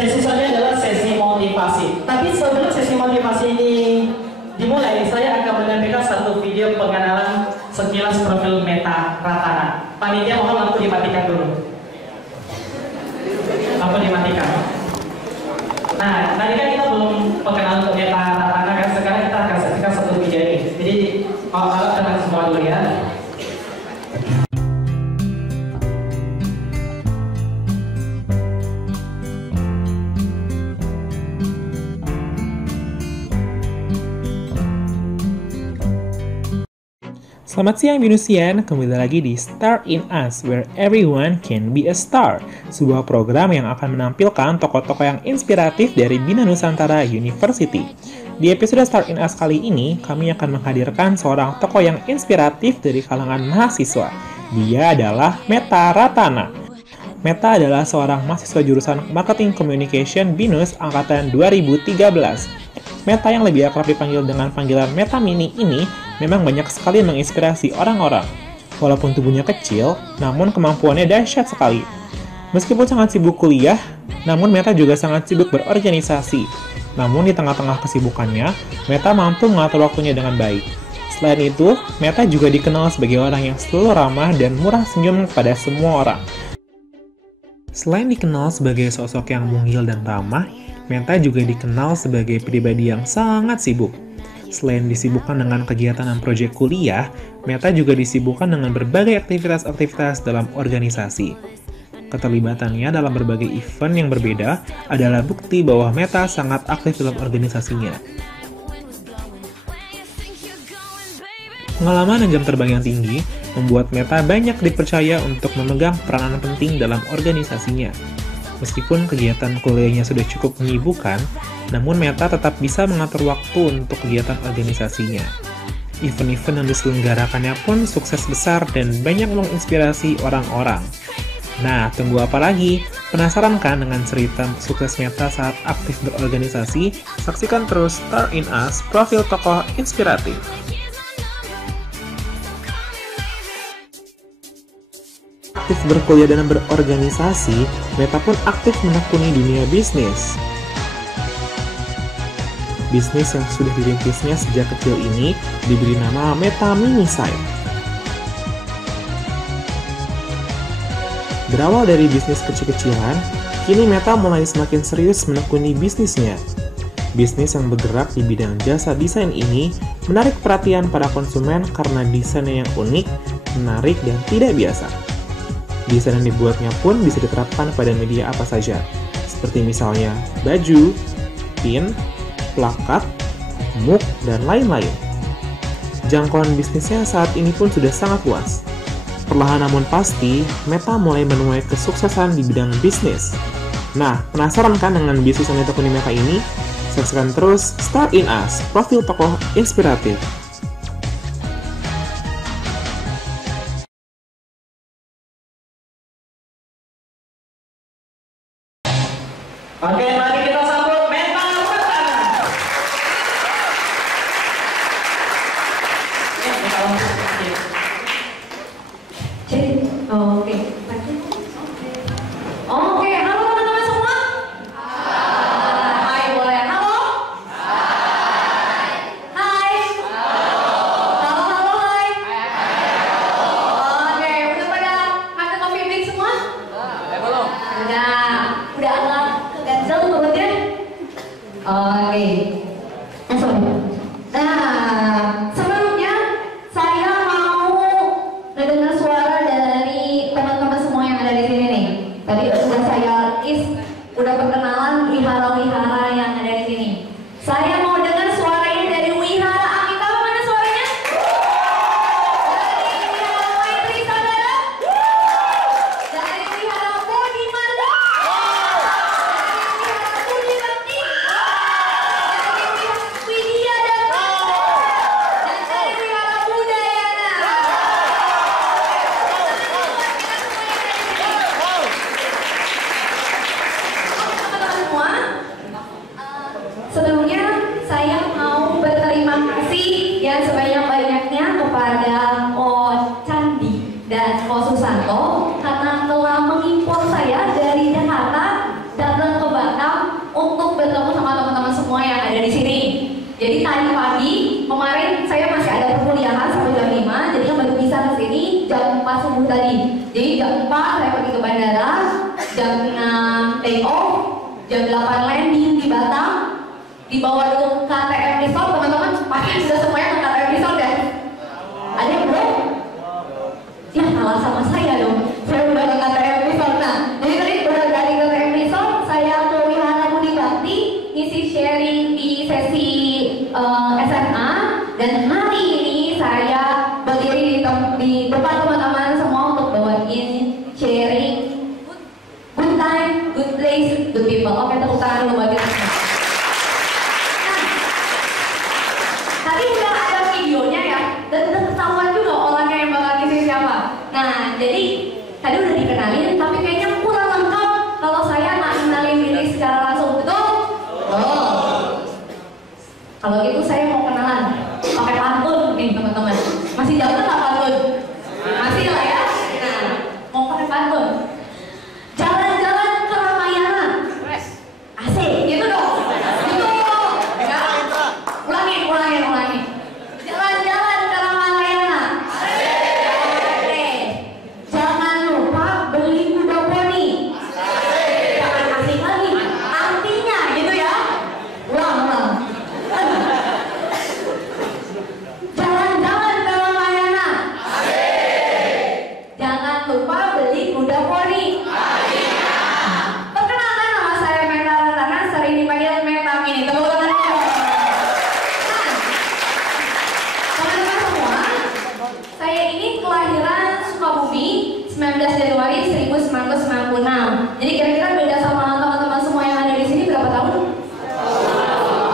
Sesi selanjutnya adalah sesi motivasi. Tapi sebelum sesi motivasi ini dimulai, saya akan menampilkan satu video pengenalan sekilas profil Meta Ratana. Panitia mohon lampu dimatikan dulu. Lampu dimatikan. Nah, tadi kan kita belum pengenalan untuk Meta Ratana kan, sekarang kita akan saksikan satu video ini. Jadi, alat tenang semua dulu ya. Selamat siang Binusian, kembali lagi di Star in Us, where everyone can be a star. Sebuah program yang akan menampilkan tokoh-tokoh yang inspiratif dari Bina Nusantara University. Di episode Star in Us kali ini, kami akan menghadirkan seorang tokoh yang inspiratif dari kalangan mahasiswa. Dia adalah Meta Ratana. Meta adalah seorang mahasiswa jurusan Marketing Communication BINUS angkatan 2013. Meta yang lebih akrab dipanggil dengan panggilan Meta Mini ini memang banyak sekali menginspirasi orang-orang. Walaupun tubuhnya kecil, namun kemampuannya dahsyat sekali. Meskipun sangat sibuk kuliah, namun Meta juga sangat sibuk berorganisasi. Namun di tengah-tengah kesibukannya, Meta mampu mengatur waktunya dengan baik. Selain itu, Meta juga dikenal sebagai orang yang selalu ramah dan murah senyum kepada semua orang. Selain dikenal sebagai sosok yang mungil dan ramah, Meta juga dikenal sebagai pribadi yang sangat sibuk. Selain disibukkan dengan kegiatan dan proyek kuliah, Meta juga disibukkan dengan berbagai aktivitas-aktivitas dalam organisasi. Keterlibatannya dalam berbagai event yang berbeda adalah bukti bahwa Meta sangat aktif dalam organisasinya. Pengalaman dan jam terbang yang tinggi membuat Meta banyak dipercaya untuk memegang peranan penting dalam organisasinya. Meskipun kegiatan kuliahnya sudah cukup menyibukkan, namun Meta tetap bisa mengatur waktu untuk kegiatan organisasinya. Event-event yang diselenggarakannya pun sukses besar dan banyak menginspirasi orang-orang. Nah, tunggu apa lagi? Penasaran kan dengan cerita sukses Meta saat aktif berorganisasi? Saksikan terus Star in Us, profil tokoh inspiratif. Aktif berkuliah dan berorganisasi, Meta pun aktif menekuni dunia bisnis. Bisnis yang sudah dirintisnya sejak kecil ini diberi nama Meta Mini Site. Berawal dari bisnis kecil-kecilan, kini Meta mulai semakin serius menekuni bisnisnya. Bisnis yang bergerak di bidang jasa desain ini menarik perhatian para konsumen karena desainnya yang unik, menarik, dan tidak biasa. Desain yang dibuatnya pun bisa diterapkan pada media apa saja, seperti misalnya baju, pin, plakat, mug, dan lain-lain. Jangkauan bisnisnya saat ini pun sudah sangat luas. Perlahan namun pasti, Meta mulai menuai kesuksesan di bidang bisnis. Nah, penasaran kan dengan bisnis yang ditekuni Meta ini? Saksikan terus Star in Us, profil tokoh inspiratif. Oke, mari kita sambut Meta Ratana. Oke. Oke, halo teman-teman semua. Hai, boleh. Halo. Hai. Hai. Halo, hai. Oke, udah pada makan coffee break semua? Belum. Udah agak keganjel tuh perutnya. Oke. Nah, sebelumnya saya mau mendengar suara dari teman-teman semua yang ada di sini nih. Tadi udah saya udah perkenalan wihara-wihara yang ada di sini. Saya mau dengar suaranya dari Wihara Amitawa, mana suaranya? Dari Wihara Maitri Sagara? Dari Wihara Bodi Manda? Dari Wihara Budi Bakti? Dari Wihara Widya Dharma? Dan dari Wihara Budayana? Teman-teman semua, Jadi tadi pagi, kemarin saya masih ada perkuliahan sampai jam 5, jadi baru bisa ke sini jam 4 subuh tadi. Jadi jam 4 saya pergi ke bandara, jam 6 take off, jam 8 landing di Batam, dibawa dulu KTM Resort, teman-teman pasti sudah semuanya ke KTM Resort ya? Ada yang belum? Ya kalah sama saya dong, saya udah ke KTM Resort. Nah, jadi tadi udah dari KTM Resort, saya ke Wihara Budi Bakti, ngisi sharing di sesi SMA, dan hari ini saya berdiri di depan teman-teman semua untuk bawain sharing good time, good place, good people. Oke, tepuk tangan dulu buat kita semua. Tadi udah ada videonya ya, dan udah ketahuan juga orangnya yang bakal ngisi siapa. Nah, jadi tadi udah dikenalin, tapi kayaknya kurang lengkap kalau saya nggak kenalin diri secara langsung, betul? Oh. Kalau gitu saya mau kenalan pakai pantun nih teman-teman. Masih jauh nggak pantun? Masih lah ya. Nah, mau pakai pantun. Jalan-jalan ke Ramayana. Asik, gitu dong. Gitu. Ya. Ulangi. Jalan-jalan ke Ramayana. Oke. Jangan lupa beli kuda poni. Jangan asik lagi. Artinya gitu ya. Ulang. Jalan-jalan ke Ramayana. Jangan lupa beli kuda poni. Perkenalkan, nama saya Meta Ratana, sering dipanggil Meta Mini. Tepuk tangan dulu. Nah, teman-teman semua, saya ini kelahiran Sukabumi 19 Januari 1996. Jadi kira-kira beda sama teman-teman semua yang ada di sini berapa tahun?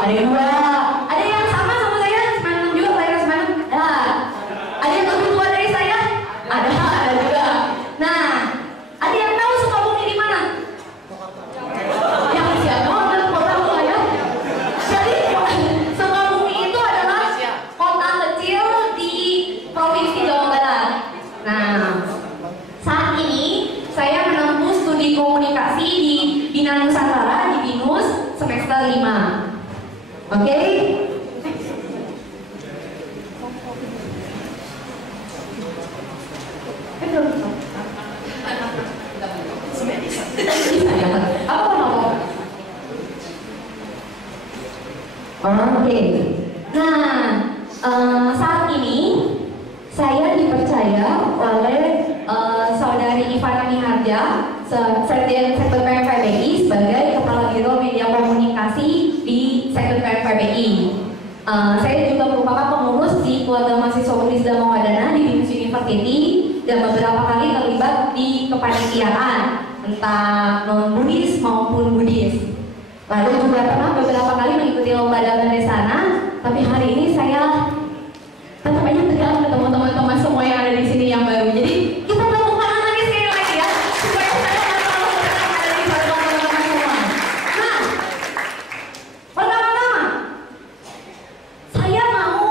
Ada yang 2. Ada yang sama saya, 96 juga, kelahiran 96. Ada yang lebih tua dari saya? Ada juga. Nah, ada yang tahu Sukabumi di mana? Yang siapa? Kota tua ya. Jadi Sukabumi itu adalah kota kecil di Provinsi Jawa Barat. Nah, saat ini saya menempuh studi komunikasi di Bina Nusantara di BINUS semester 5. Oke? Oke. Nah, saat ini saya dipercaya oleh saudari Ivana Miharja, Sekjen Sektor PMFBI sebagai Kepala Biro Media Komunikasi di Sektor PMFBI. Saya juga merupakan pengurus di Keluarga Mahasiswa Buddhis Dhamma Wadana di BINUS University dan beberapa kali terlibat di kepanitiaan entah non Buddhis maupun Buddhis. Lalu juga pernah beberapa kali mengikuti lomba dalam dari sana, tapi hari ini saya tetap aja tegang ketemu teman-teman semua yang ada di sini yang baru. Jadi kita tepuk tangan lagi sekali lagi ya, supaya saya nggak terlalu tegang ada di teman-teman semua. Nah, pertama-tama saya mau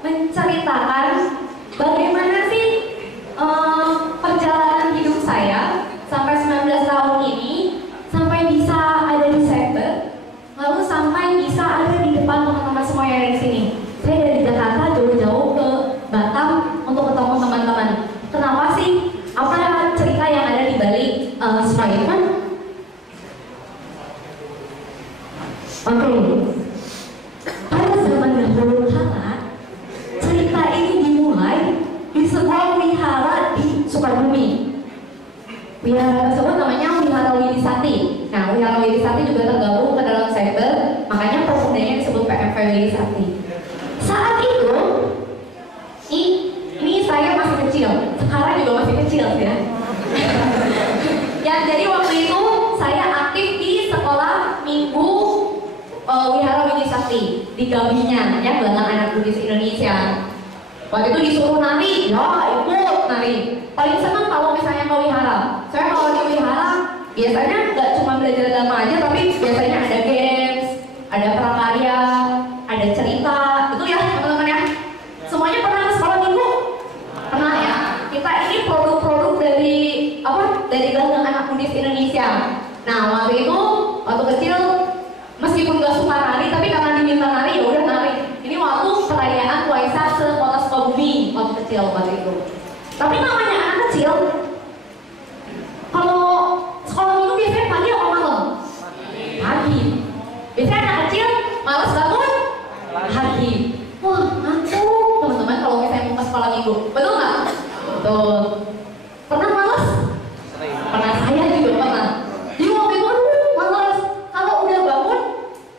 menceritakan bagaimana sih perjalanan hidup saya sampai 19 tahun ini sampai bisa ada di Sekber, lalu sampai bisa ada di depan teman-teman semua yang ada di sini. Saya dari Jakarta jauh-jauh ke Batam untuk ketemu teman-teman. Kenapa sih? Apa cerita yang ada di balik semua itu kan? Oke. Pada zaman dahulu kala, cerita ini dimulai di sebuah wihara di Sukabumi. Wihara tersebut namanya Wihara Widisati. Nah, Wihara Widisati juga tergabung ke dalam Sekber, makanya pemudanya disebut PMV Widisati. Saat itu, ini saya masih kecil, sekarang juga masih kecil ya. Ya, jadi waktu itu saya aktif di sekolah minggu Wihara Widisati di Gabinya, ya, Gelanggang Anak Buddhis Indonesia. Waktu itu disuruh nari, ya ikut nari. Paling senang kalau misalnya ke wihara. Saya kalau di wihara biasanya nggak cuma belajar agama aja, tapi biasanya ada games, ada prakarya, ada cerita, gitu ya teman-teman ya. Semuanya pernah ke sekolah minggu? Pernah ya. Kita ini produk-produk dari apa? Dari Gelanggang Anak Buddhis Indonesia. Nah, waktu itu waktu kecil meskipun nggak suka nari, tapi karena diminta nari ya udah nari. kecil waktu itu. Tapi namanya anak kecil, kalau sekolah minggu biasanya pagi atau malam? Pagi. Biasanya anak kecil malas bangun pagi. Wah, ngantuk teman-teman kalau misalnya mau ke sekolah minggu. Betul nggak? Betul. Pernah malas? Pernah, saya juga pernah. Di waktu itu malas. Kalau udah bangun,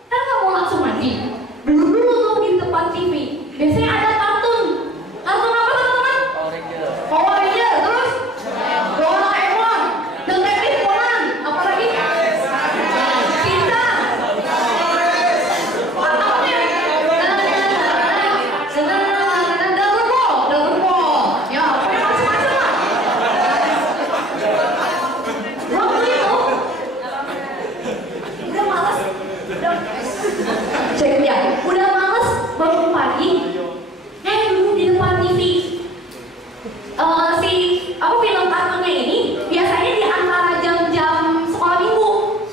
kan nggak mau langsung mandi. Dulu tuh di depan TV. Biasanya ada kartun. Kartun apa teman-teman? Power Ranger. Terus? Doraemon. Detektif Conan. Apalagi? Cinta. Dragon Ball. Ya, pokoknya macam-macam lah. Waktu itu udah malas, cek ya, udah malas bangun pagi, duduk di depan TV. Film kartunnya ini biasanya di antara jam-jam sekolah minggu,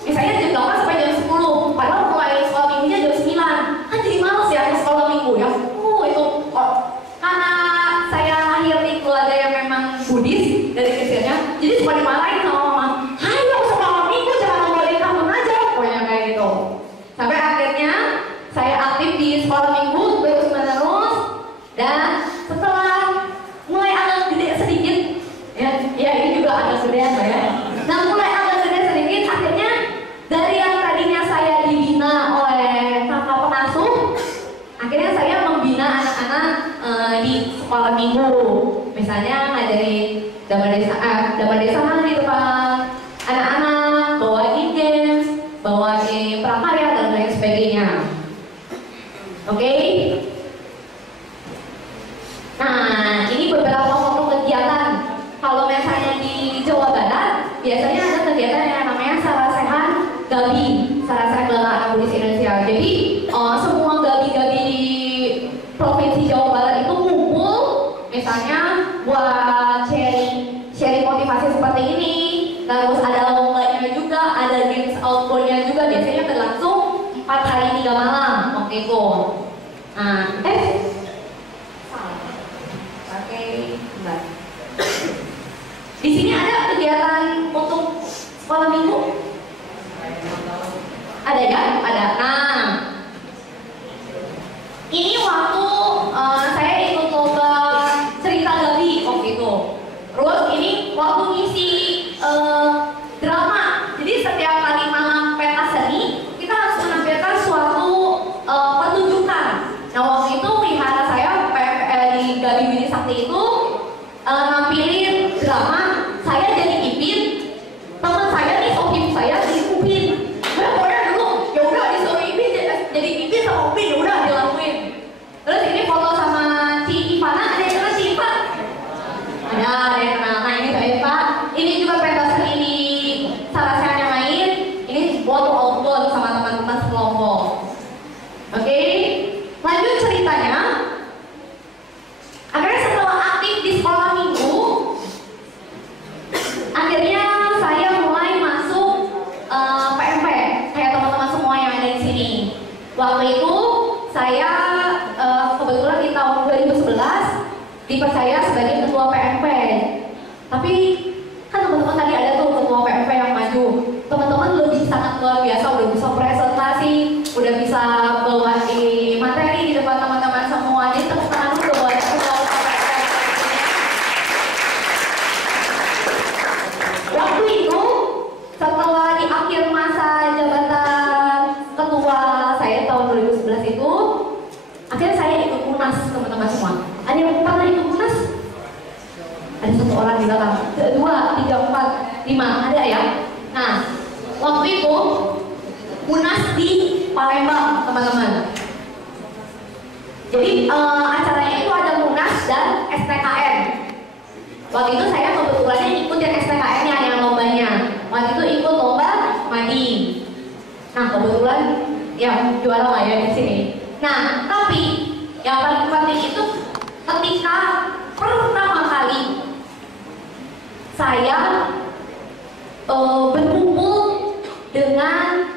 misalnya jam 8 sampai jam 10. Padahal mulai sekolah minggunya jam 9. Kan jadi malas ya ke sekolah minggu ya. Itu karena saya lahir di keluarga yang memang Buddhis dari kecilnya, jadi suka dimarahin sama mama. Ayo sekolah minggu jangan nontonin kartun aja, pokoknya kayak gitu. Sampai akhirnya saya aktif di sekolah minggu terus menerus, dan setelah mulai agak gede sedikit, ya ini juga agak gedean lah ya. Nah mulai agak gede sedikit, akhirnya dari yang tadinya saya dibina oleh kakak pengasuh, akhirnya saya membina anak-anak di sekolah minggu. Misalnya ngajarin damar desa di depan anak-anak, bawain games, bawain prakarya dan lain sebagainya. Oke? Nah, ini beberapa foto kegiatan. Kalau misalnya di Jawa Barat, biasanya ada kegiatan yang namanya Sarasehan Gabi, Sarasehan Gala Anak Buddhis Indonesia. Jadi semua gabi-gabi di Provinsi Jawa Barat itu kumpul, misalnya buat sharing motivasi seperti ini. Terus ada lombanya juga, ada games outboundnya juga. Biasanya berlangsung 4 hari 3 malam waktu itu. Nah, di sini ada kegiatan untuk sekolah minggu? Ada ya? Ada. Nah, ini waktu saya ikut lomba cerita Gabi waktu itu. Terus ini waktu ngisi drama. Jadi setiap kali malam pentas seni, kita harus menampilkan suatu pertunjukan. Nah waktu itu wihara saya di Gabi Widi Sakti itu nampilin drama. Saya jadi Ipin, teman saya nih sohib saya jadi Upin. Udah pokoknya dulu ya udah disuruh Ipin jadi Ipin sama Upin, ya udah dilakuin. Terus ini foto sama Ci Ivana, ada yang kenal Ci Iva? Ada yang kenal. Nah ini Mbak Eva. Ini juga pentas seni di Sarasehan yang lain. Ini foto outbound sama teman-teman sekelompok. Oke, lanjut ceritanya. Akhirnya setelah aktif di sekolah minggu, akhirnya saya mulai masuk PMP kayak teman-teman semua yang ada di sini. Waktu itu saya kebetulan di tahun 2011 dipercaya sebagai ketua PMP. Tapi kan teman-teman tadi ada tuh ketua PMP yang maju. Teman-teman lebih sangat luar biasa, udah bisa presentasi, udah bisa bawain materi di depan teman-teman semua. Jadi tepuk tangan dulu buat ketua PMP. Waktu itu setelah di akhir masa jabatan ketua saya tahun 2011 itu, akhirnya saya ikut munas teman-teman semua. Ada yang pernah ikut munas? Ada 1 orang di belakang, 2, 3, 4, 5, ada ya? Nah, waktu itu munas di Palembang teman-teman. Jadi acaranya itu ada munas dan STKN. Waktu itu saya kebetulannya ikutin STKN-nya yang lombanya. Waktu itu ikut lomba Madi. Nah kebetulan ya juara lah ya di sini. Nah tapi yang paling penting itu ketika pertama kali saya berkumpul dengan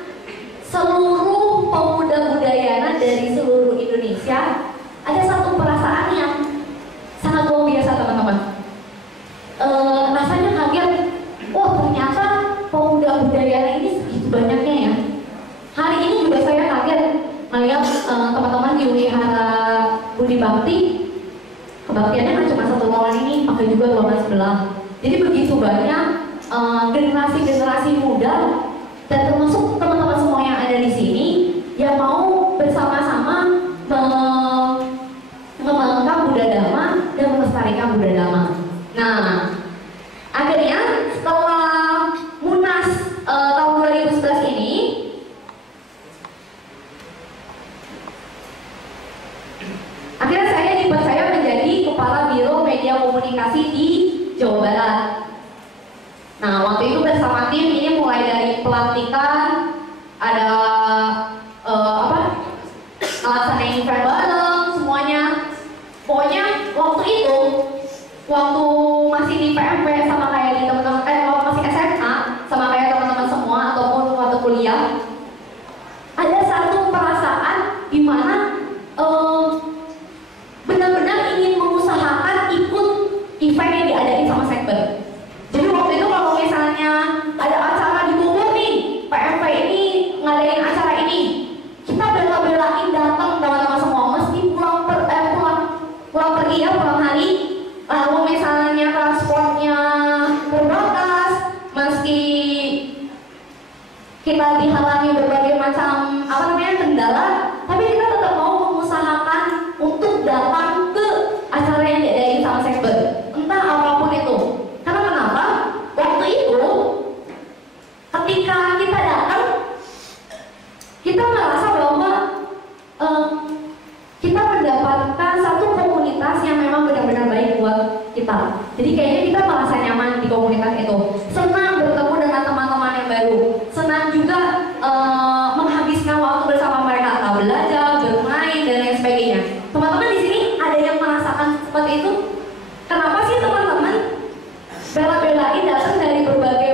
seluruh pemuda budayana dari seluruh Indonesia, ada satu perasaan yang sangat luar teman-teman di Wihara Budi Bakti, kebaktiannya kan cuma satu ruangan ini, pakai juga ruangan sebelah. Jadi begitu banyak generasi-generasi muda dan termasuk teman-teman semua yang ada di sini yang mau bersama-sama mengembangkan Buddha Dhamma dan melestarikan Buddha Dhamma. Nah, akhirnya setelah Munas tahun 2011 ini, akhirnya saya dipercaya menjadi Kepala Biro Media Komunikasi di Jawa Barat. Nah, waktu itu bersama tim ini mulai dari pelantikan, ada ngelaksanain event bareng semuanya. Pokoknya waktu itu, waktu masih di PMP sama kayak di teman-teman, waktu masih SMA sama kayak teman-teman semua ataupun waktu kuliah, ada satu perasaan di mana benar-benar ingin mengusahakan ikut event yang diadain sama Sekber. Jadi waktu itu kalau misalnya ada acara di Bogor nih, PMP ini ngadain acara ini, kita bela-belain datang teman-teman semua, meski pulang pergi ya, pulang hari, lalu misalnya transportnya terbatas, meski kita dihalangi berbagai macam kendala, tapi kita tetap mau mengusahakan untuk datang ke acara yang diadain sama Sekber, entah apapun itu. Karena kenapa? Waktu itu ketika kita datang, kita merasa bahwa kita mendapatkan satu komunitas yang memang benar-benar baik buat kita. Jadi kayaknya kita merasa nyaman di komunitas itu, senang bertemu dengan teman-teman yang baru, senang juga menghabiskan waktu bersama mereka, entah belajar, bermain, dan lain sebagainya. Teman-teman di sini ada yang merasakan seperti itu? Kenapa sih teman-teman bela-belain datang dari berbagai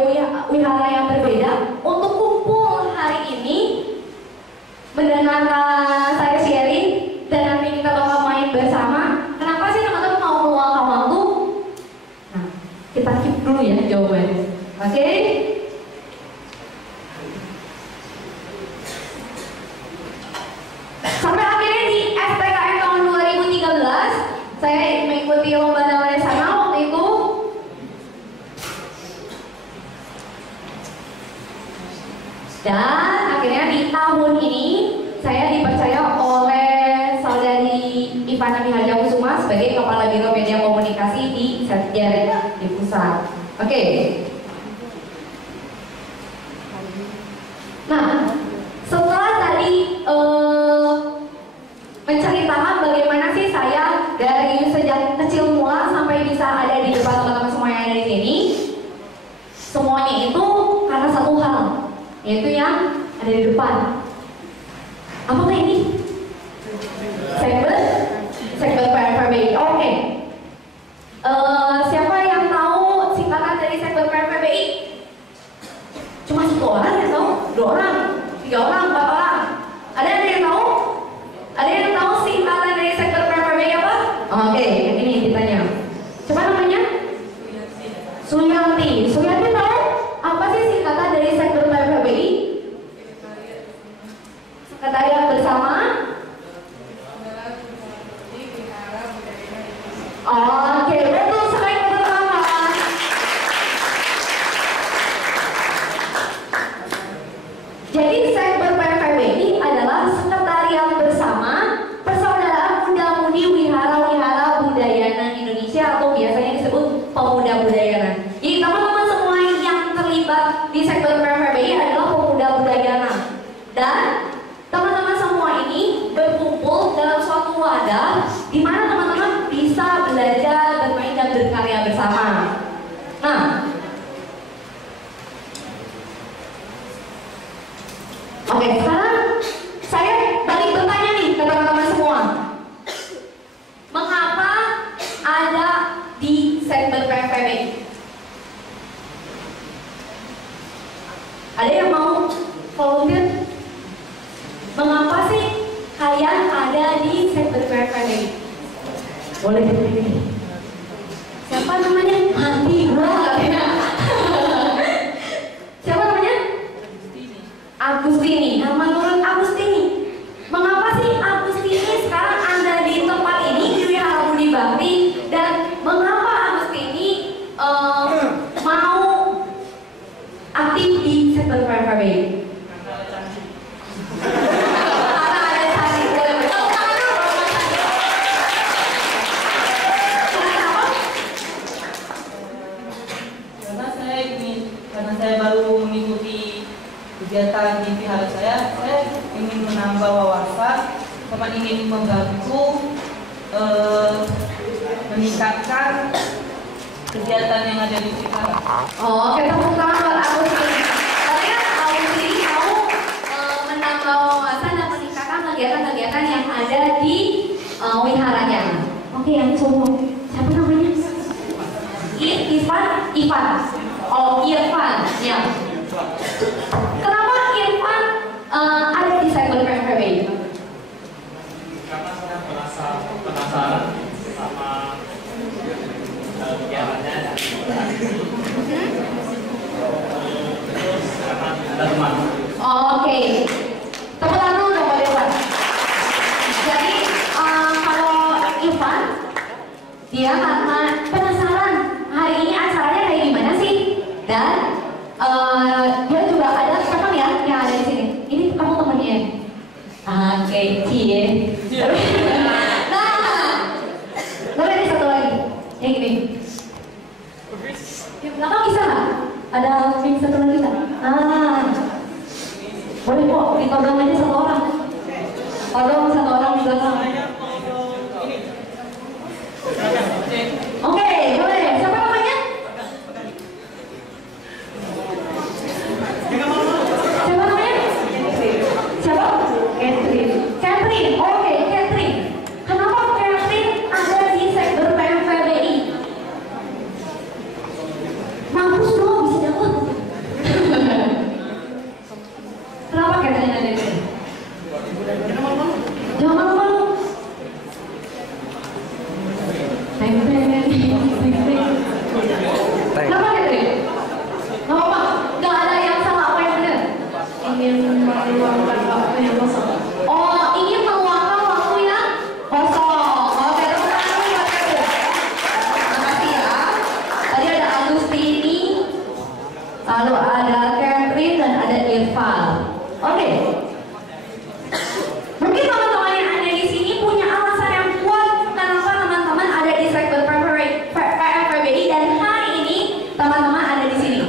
wihara yang berbeda untuk kumpul hari ini, mendengarkan saya sharing, dan nanti kita bakal main bersama? Kenapa sih teman-teman mau meluangkan waktu? Nah, kita keep dulu ya jawabannya. Oke? Sampai akhirnya di SPKN tahun 2013, saya mengikuti lomba Dhamma Desana waktu itu. Dan akhirnya di tahun ini saya dipercaya oleh saudari Ivana Mihajakusuma sebagai Kepala Biro Media Komunikasi di Setjen di pusat. Oke. Nah, setelah tadi menceritakan bagaimana sih saya dari sejak kecil mula sampai bisa ada di depan teman-teman semua yang ada di sini, semuanya itu karena satu hal, yaitu yang ada di depan. Apakah ini? Sekber PFBI. Oke. Siapa yang tahu singkatan dari Sekber PFBI? Cuma satu orang yang tahu? 2 orang? 3 orang? 4 orang? Ada yang tahu? Ada yang tahu singkatan dari Sekber PFBI apa? Oke, yang ini ditanya. Siapa namanya? Suyanti. Suyanti tahu apa sih singkatan dari Sekber PFBI? Sekretariat bersama. Oke, betul sekali pertama. Jadi Sekber PFBI adalah sekretariat bersama Persaudaraan Muda-Mudi Wihara-Wihara Budayana Indonesia, atau biasanya disebut Pemuda Budayana. Jadi teman-teman semua yang terlibat di Sekber PFBI adalah pemuda budayana. Dan teman-teman semua ini berkumpul dalam suatu wadah di mana teman-teman bisa belajar, bermain, dan berkarya bersama. Nah, oke, sekarang saya balik bertanya nih ke teman-teman semua. Mengapa ada di Sekber PFBI? Ada yang mau volunteer? Mengapa sih kalian ada di Sekber PFBI? Boleh dipilih. Siapa namanya? Hati gua katanya. Siapa namanya? Agustini. Nah, menurut Agustini, mengapa sih ingin menambah wawasan, Bapak ingin membantu meningkatkan kegiatan yang ada di sekitar. Oh, oke, tepuk tangan buat Agustin. Tadi kan Agustin mau menambah wawasan dan meningkatkan kegiatan-kegiatan yang ada di wiharanya. Oke, yang cowok siapa namanya? Ivan. Oh, Irfan. Ya. Kenapa Irfan ada di Cyber PMPBI? Karena saya merasa penasaran sama kegiatannya. Terus karena ada teman. Oke. Tepuk tangan dulu dong, Pak Irfan. Jadi kalau Irfan dia karena penasaran hari ini acaranya kayak gimana sih, dan dia juga ada teman ya yang ada di sini. Ini kamu temennya? Oke, cie. Nah, lalu ada satu lagi yang gini. Di belakang bisa nggak? Ada yang satu lagi nggak? Boleh kok, ditodong aja satu orang. Todong satu orang di belakang. Oke, boleh. Siapa namanya? Siapa namanya? Siapa? Catherine. Oke, Catherine. Kenapa Catherine ada di Cyber PMPBI? Mampus dong, bisa jawab. Kenapa Catherine ada di sini? Jangan malu-malu. Kenapa Catherine? Gak apa-apa, gak ada yang salah, apa yang benar? Ingin meluangkan waktu yang kosong. Oh, ingin meluangkan waktu yang kosong. Oke, tepuk tangan dulu buat Catherine. Makasih ya. Tadi ada Agustini, lalu ada Catherine dan ada Irfan. Oke. Mungkin teman-teman yang ada di sini punya alasan yang kuat kenapa teman-teman ada di Cyber PMPBI dan hari ini teman-teman ada di sini.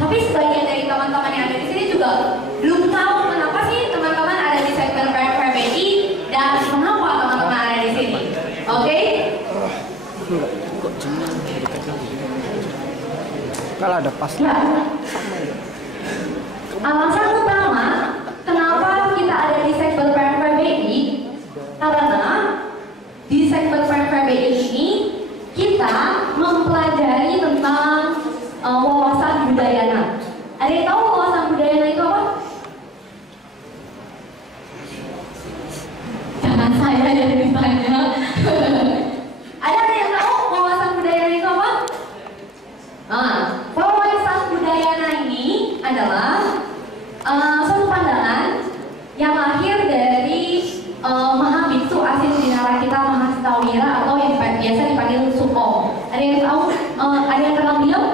Tapi sebagian dari teman-teman yang ada di sini juga belum tahu kenapa sih teman-teman ada di Cyber PMPBI dan mengapa teman-teman ada di sini. Oke? Kalau ada pas Ya. Alasan utama kenapa kita ada di Cyber PMPBI karena di Cyber PMPBI ini kita mempelajari tentang wawasan budayana. Ada yang tahu wawasan budayana itu apa? Jangan saya yang ditanya. Ada yang tahu wawasan budayana itu apa? Wawasan budayana ini adalah suatu pandangan yang lahir dari Mahabiksu Asis Dinara kita Mahastawira atau yang biasa dipanggil Suko. Ada yang tahu? Ada yang kenal beliau?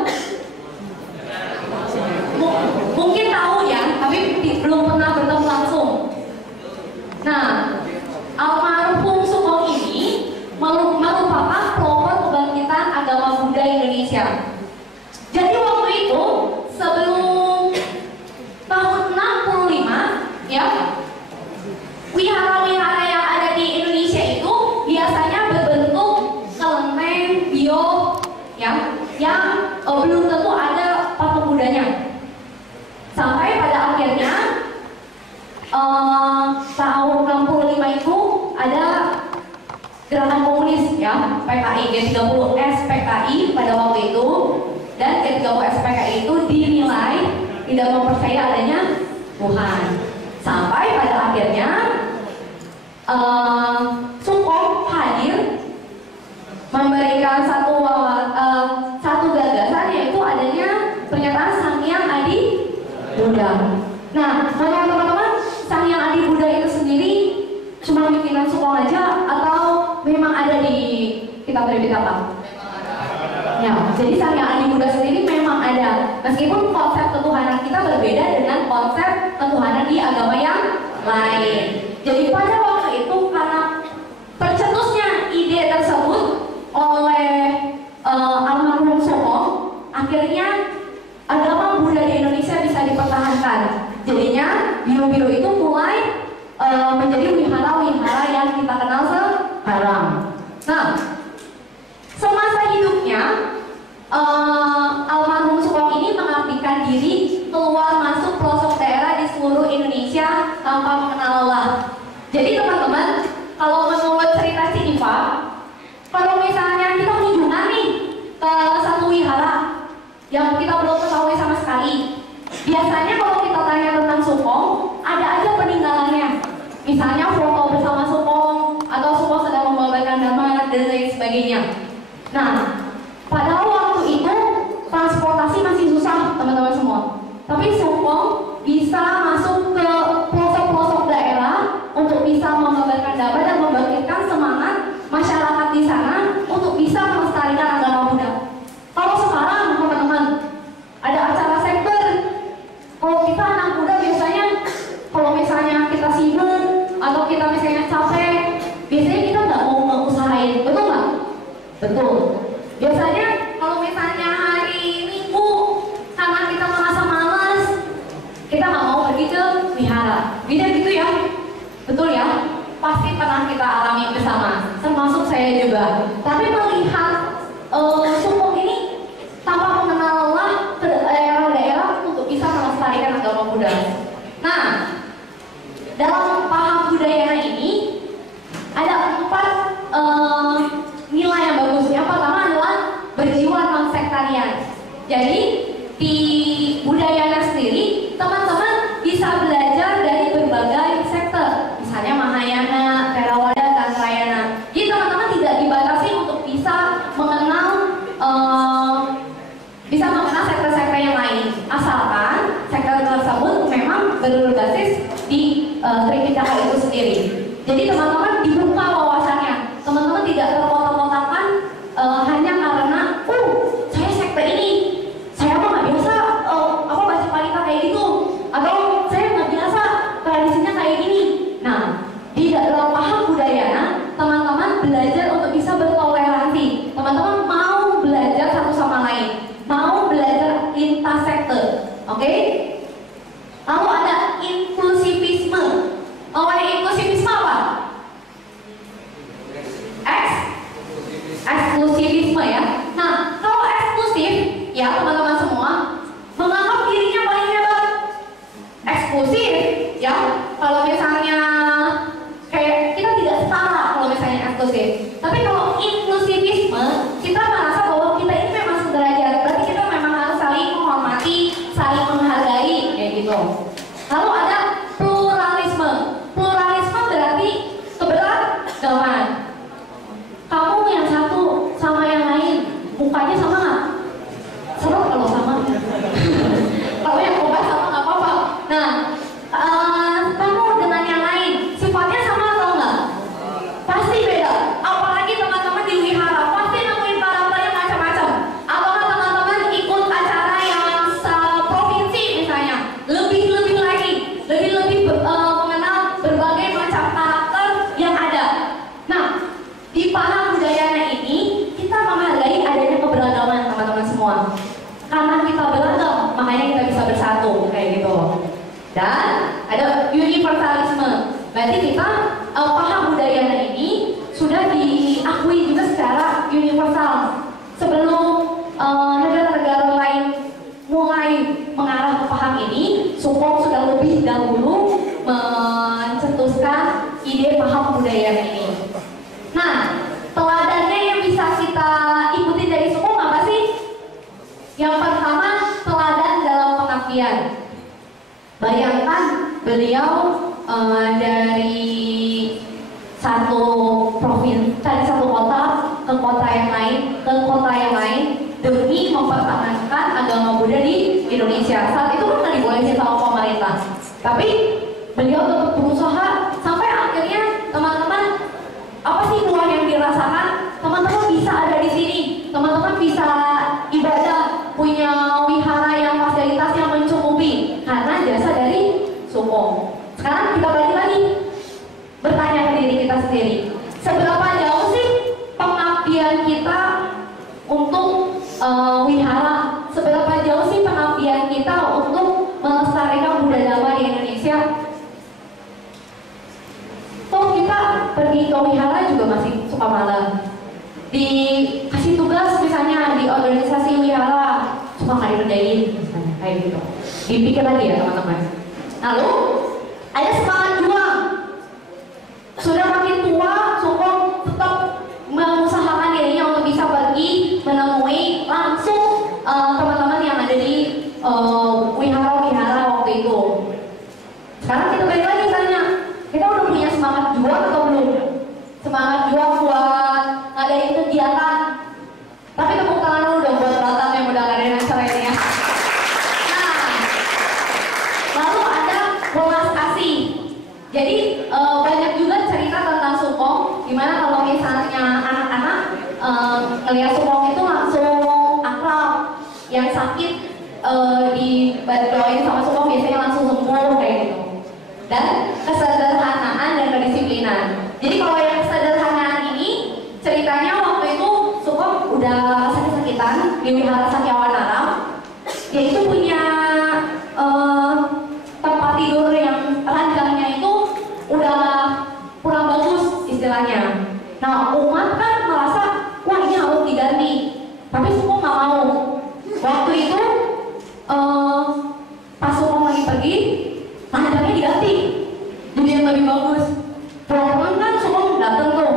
Mungkin tahu ya, tapi belum pernah bertemu langsung. Nah, almarhum Suko ini merupakan pelopor kebangkitan agama Buddha Indonesia. Jadi waktu itu sebelum tahun 65 ya, wihara-wihara yang ada di Indonesia itu biasanya berbentuk kelenteng bio ya, yang belum tentu ada patung Budanya. Sampai pada akhirnya tahun 65 itu ada gerakan komunis ya, PKI G30S PKI pada waktu itu, dan G30S PKI itu dinilai tidak mempercaya adanya Tuhan. Sampai pada akhirnya Suko hadir memberikan satu gagasan, yaitu adanya pernyataan Sang Hyang Adi Buddha. Nah, menurut teman-teman, Sang Hyang Adi Buddha itu sendiri cuma bikinan Suko aja atau memang ada di kitab-kitab? Ya, jadi Sang Hyang Adi Buddha sendiri memang ada, meskipun konsep ketuhanan kita berbeda dengan konsep ketuhanan di agama yang lain. Jadi pada waktu itu karena tercetusnya ide tersebut oleh almarhum Suko, akhirnya agama Buddha di Indonesia bisa dipertahankan. Jadinya biru-biru itu mulai menjadi wihara-wihara yang kita kenal sekarang. Nah, semasa hidupnya almarhum Sukong ini mengabdikan diri keluar masuk pelosok daerah di seluruh Indonesia tanpa mengenal lelah. Jadi teman-teman, kalau menurut cerita si Iva, kalau misalnya kita kunjungan nih ke satu wihara yang kita belum ketahui sama sekali, biasanya kalau kita tanya tentang Sukong, ada aja peninggalannya. Misalnya foto bersama Sukong, atau Sukong sedang membawakan dhamma, dan lain sebagainya. Nah, pada waktu itu transportasi masih susah teman-teman semua. Tapi Sukong bisa masuk ke pelosok-pelosok daerah untuk bisa membawakan dhamma dan membangkitkan semangat masyarakat di sana untuk bisa melestarikan agama Buddha. Kalau sekarang teman-teman ada acara sekber, kalau kita anak muda biasanya kalau misalnya kita sibuk atau kita misalnya capek, biasanya kita nggak mau mengusahain, betul nggak? Betul. Biasanya kalau misalnya hari Minggu karena kita merasa malas, kita nggak mau pergi ke wihara. Beda gitu ya? Betul ya? Pasti pernah kita alami bersama, termasuk saya juga. Tapi melihat Sukong ini tanpa mengenal lelah ke daerah-daerah untuk bisa melestarikan agama Buddha. Nah, dalam paham Budayana ini ada 4 nilai yang bagus. Yang pertama adalah berjiwa non-sektarian. Jadi di Budayana sendiri, teman-teman bisa belajar dari berbagai sekte. Misalnya Mahayana, Theravada, Tantrayana. Jadi teman-teman tidak dibatasi untuk bisa mengenal sekte-sekte yang lain, asalkan sekte tersebut memang berbasis di Tripitaka itu sendiri. Jadi teman-teman dibuka wawasannya, teman-teman tidak terkotak-kotakan hanya karena saya sekte ini, saya mah nggak biasa baca palita kayak gitu, atau saya nggak biasa tradisinya kayak gini. Nah, di dalam paham Budayana, teman-teman belajar untuk bisa bertoleransi. Teman-teman mau belajar satu sama lain, mau belajar lintas sekte, oke? Lalu ada inklusivisme. Inklusivisme apa? Eksklusivisme ya. Nah, kalau eksklusif ya teman-teman semua menganggap dirinya paling hebat. Eksklusif ya, kalau misalnya kayak kita tidak setara kalau misalnya eksklusif. Tapi kalau inklusivisme, kita merasa bahwa kita ini memang sederajat. Berarti kita memang harus saling menghormati, saling menghargai kayak gitu. Lalu ada pluralisme. Pluralisme berarti keberagaman. Kamu yang satu sama yang lain mukanya sama nggak? Seru kalau sama. Kalau yang obat sama nggak apa-apa. Nah, kamu dengan yang lain sifatnya sama atau enggak? Pasti beda. Apalagi teman-teman di wihara pasti nemuin karakter yang macam-macam. Apakah teman-teman ikut acara yang provinsi misalnya, lebih lagi, lebih mengenal berbagai macam karakter yang ada. Nah, di paham Budayana ini kita menghargai adanya keberagaman teman-teman semua. Karena kita beragam, makanya kita bisa bersatu kayak gitu. Dan ada universalisme. Berarti kita paham Budayana ini sudah diakui juga secara universal. Sebelum negara-negara lain mulai mengarah ke paham ini, Sukong sudah lebih dahulu mencetuskan ide paham Budayana ini. Nah, teladannya yang bisa kita ikuti dari Sukong apa sih? Yang pertama, teladan dalam pengabdian. Bayangkan beliau dari satu provinsi, dari satu kota ke kota yang lain demi mempertahankan agama Buddha di Indonesia. Saat itu kan nggak dibolehin sama pemerintah, tapi beliau tetap berusaha sampai akhirnya teman-teman, apa sih buah yang dirasakan? Teman-teman bisa ada di sini, teman-teman bisa ibadah, punya wihara yang fasilitas yang mencukupi karena jasa dari Sukong. Sekarang kita balik lagi bertanya ke diri kita sendiri, seberapa jauh sih pengabdian kita untuk wihara? Seberapa jauh sih pengabdian kita untuk melestarikan Buddha Dhamma di Indonesia? pergi ke wihara juga masih suka malam. Dikasih tugas misalnya di organisasi wihara suka nggak dikerjain misalnya kayak gitu. Dipikir lagi ya teman-teman. Lalu ada semangat juang. Sudah makin tua, Sukong tetap mengusahakan dirinya untuk bisa pergi menemui langsung teman-teman yang ada di wihara-wihara waktu itu. Sekarang kita balik lagi tanya, kita udah punya semangat juang atau belum? Semangat juang buat ngadain kegiatan. Tapi tepuk tangan dulu dong buat Batam yang udah ngadain acara ini ya. Nah, lalu ada welas kasih. Jadi banyak juga cerita tentang Sukong, dimana kalau misalnya anak-anak ngeliat Sukong itu langsung akrab, yang sakit didoain sama Sukong biasanya langsung sembuh kayak gitu. Dan kesederhanaan dan kedisiplinan. Jadi kalau yang kesederhanaan ini ceritanya waktu itu Sukong udah sakit-sakitan di Wihara Sakyawanaram. Dia itu punya tempat tidur yang ranjangnya itu udah kurang bagus istilahnya. Nah umat kan merasa wah ini harus diganti, tapi Sukong nggak mau. Waktu itu pas Sukong lagi pergi, ranjangnya diganti jadi yang lebih bagus. Pulang kan Sukong dateng tuh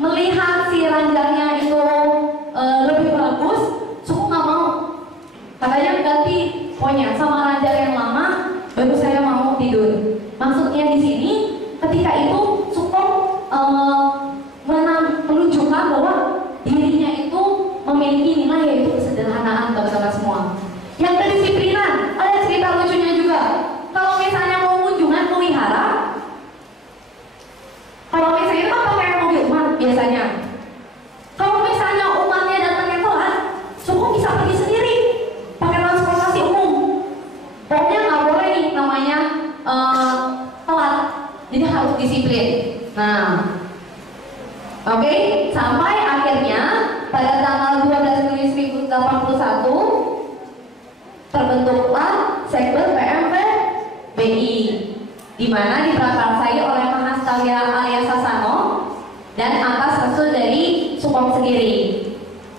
melihat si ranjangnya itu lebih bagus, Sukong nggak mau. Katanya ganti, pokoknya sama ranjang yang lama baru saya mau tidur. Maksudnya di sini ketika itu Sukong menunjukkan bahwa dirinya itu memiliki nilai yaitu kesederhanaan teman-teman semua. Yang kedisiplinan, ada cerita lucunya juga. Kalau misalnya mau kunjungan ke wihara, kalau misalnya itu kan pakai mobil umat biasanya. Kalau misalnya umatnya datangnya telat, Sukong bisa pergi sendiri pakai transportasi umum. Pokoknya nggak boleh nih namanya telat. Jadi harus disiplin. Nah, oke, sampai akhirnya pada tanggal 12 Juli 1081 terbentuklah Sekber PMPBI, di mana diprakarsai oleh Mahastaya Arya Sasano dan atas restu dari Sukong sendiri.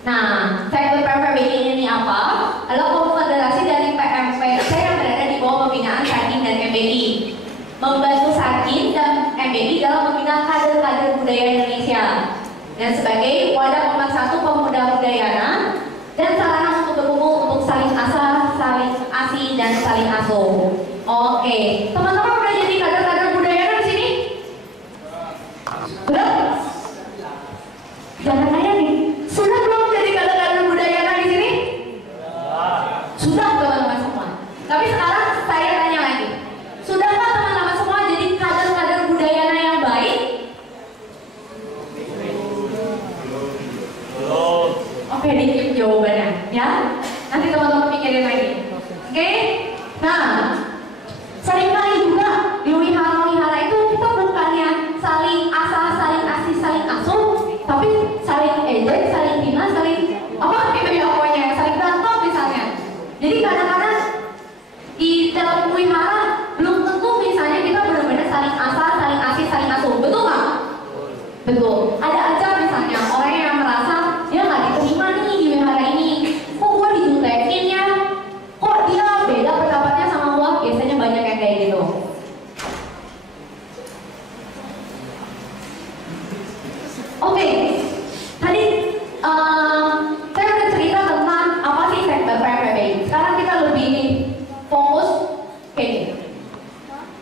Nah, Sekber PMPBI ini apa? Adalah konfederasi dari PMPC yang berada di bawah pembinaan Sakin dan MBI, membantu Sakin dan MBI dalam membina kader-kader budaya Indonesia dan sebagai wadah pemersatu pemuda Udayana dan sarana untuk berkumpul untuk saling asah, saling asi, dan saling asuh. Oke, teman-teman udah jadi kader-kader Udayana di sini? Belum? Jangan tanya nih, sudah belum jadi kader-kader Udayana di sini? Sudah teman-teman semua. Tapi sekarang saya tanya lagi, sudahkah teman-teman semua jadi kader-kader Udayana yang baik? Oke, dikit jawabannya ya. Nanti teman-teman pikirin lagi. Oke? Nah, seringkali juga di wihara-wihara itu kita bukannya saling asah, saling asih, saling asuh, tapi saling ejek, saling hina, saling apa gitu ya pokoknya, saling berantem misalnya. Jadi kadang-kadang di dalam wihara belum tentu misalnya kita benar-benar saling asah, saling asih, saling asuh. Betul nggak? Betul. Ada aja misalnya orang yang merasa dia nggak diterima nih di wihara ini. Kok gua dijutekin ya? Kok dia beda pendapatnya sama gua? Biasanya banyak yang kayak gitu. Oke, tadi saya udah cerita tentang apa sih Sekber PMPBI. Sekarang kita lebih fokus kayak gini.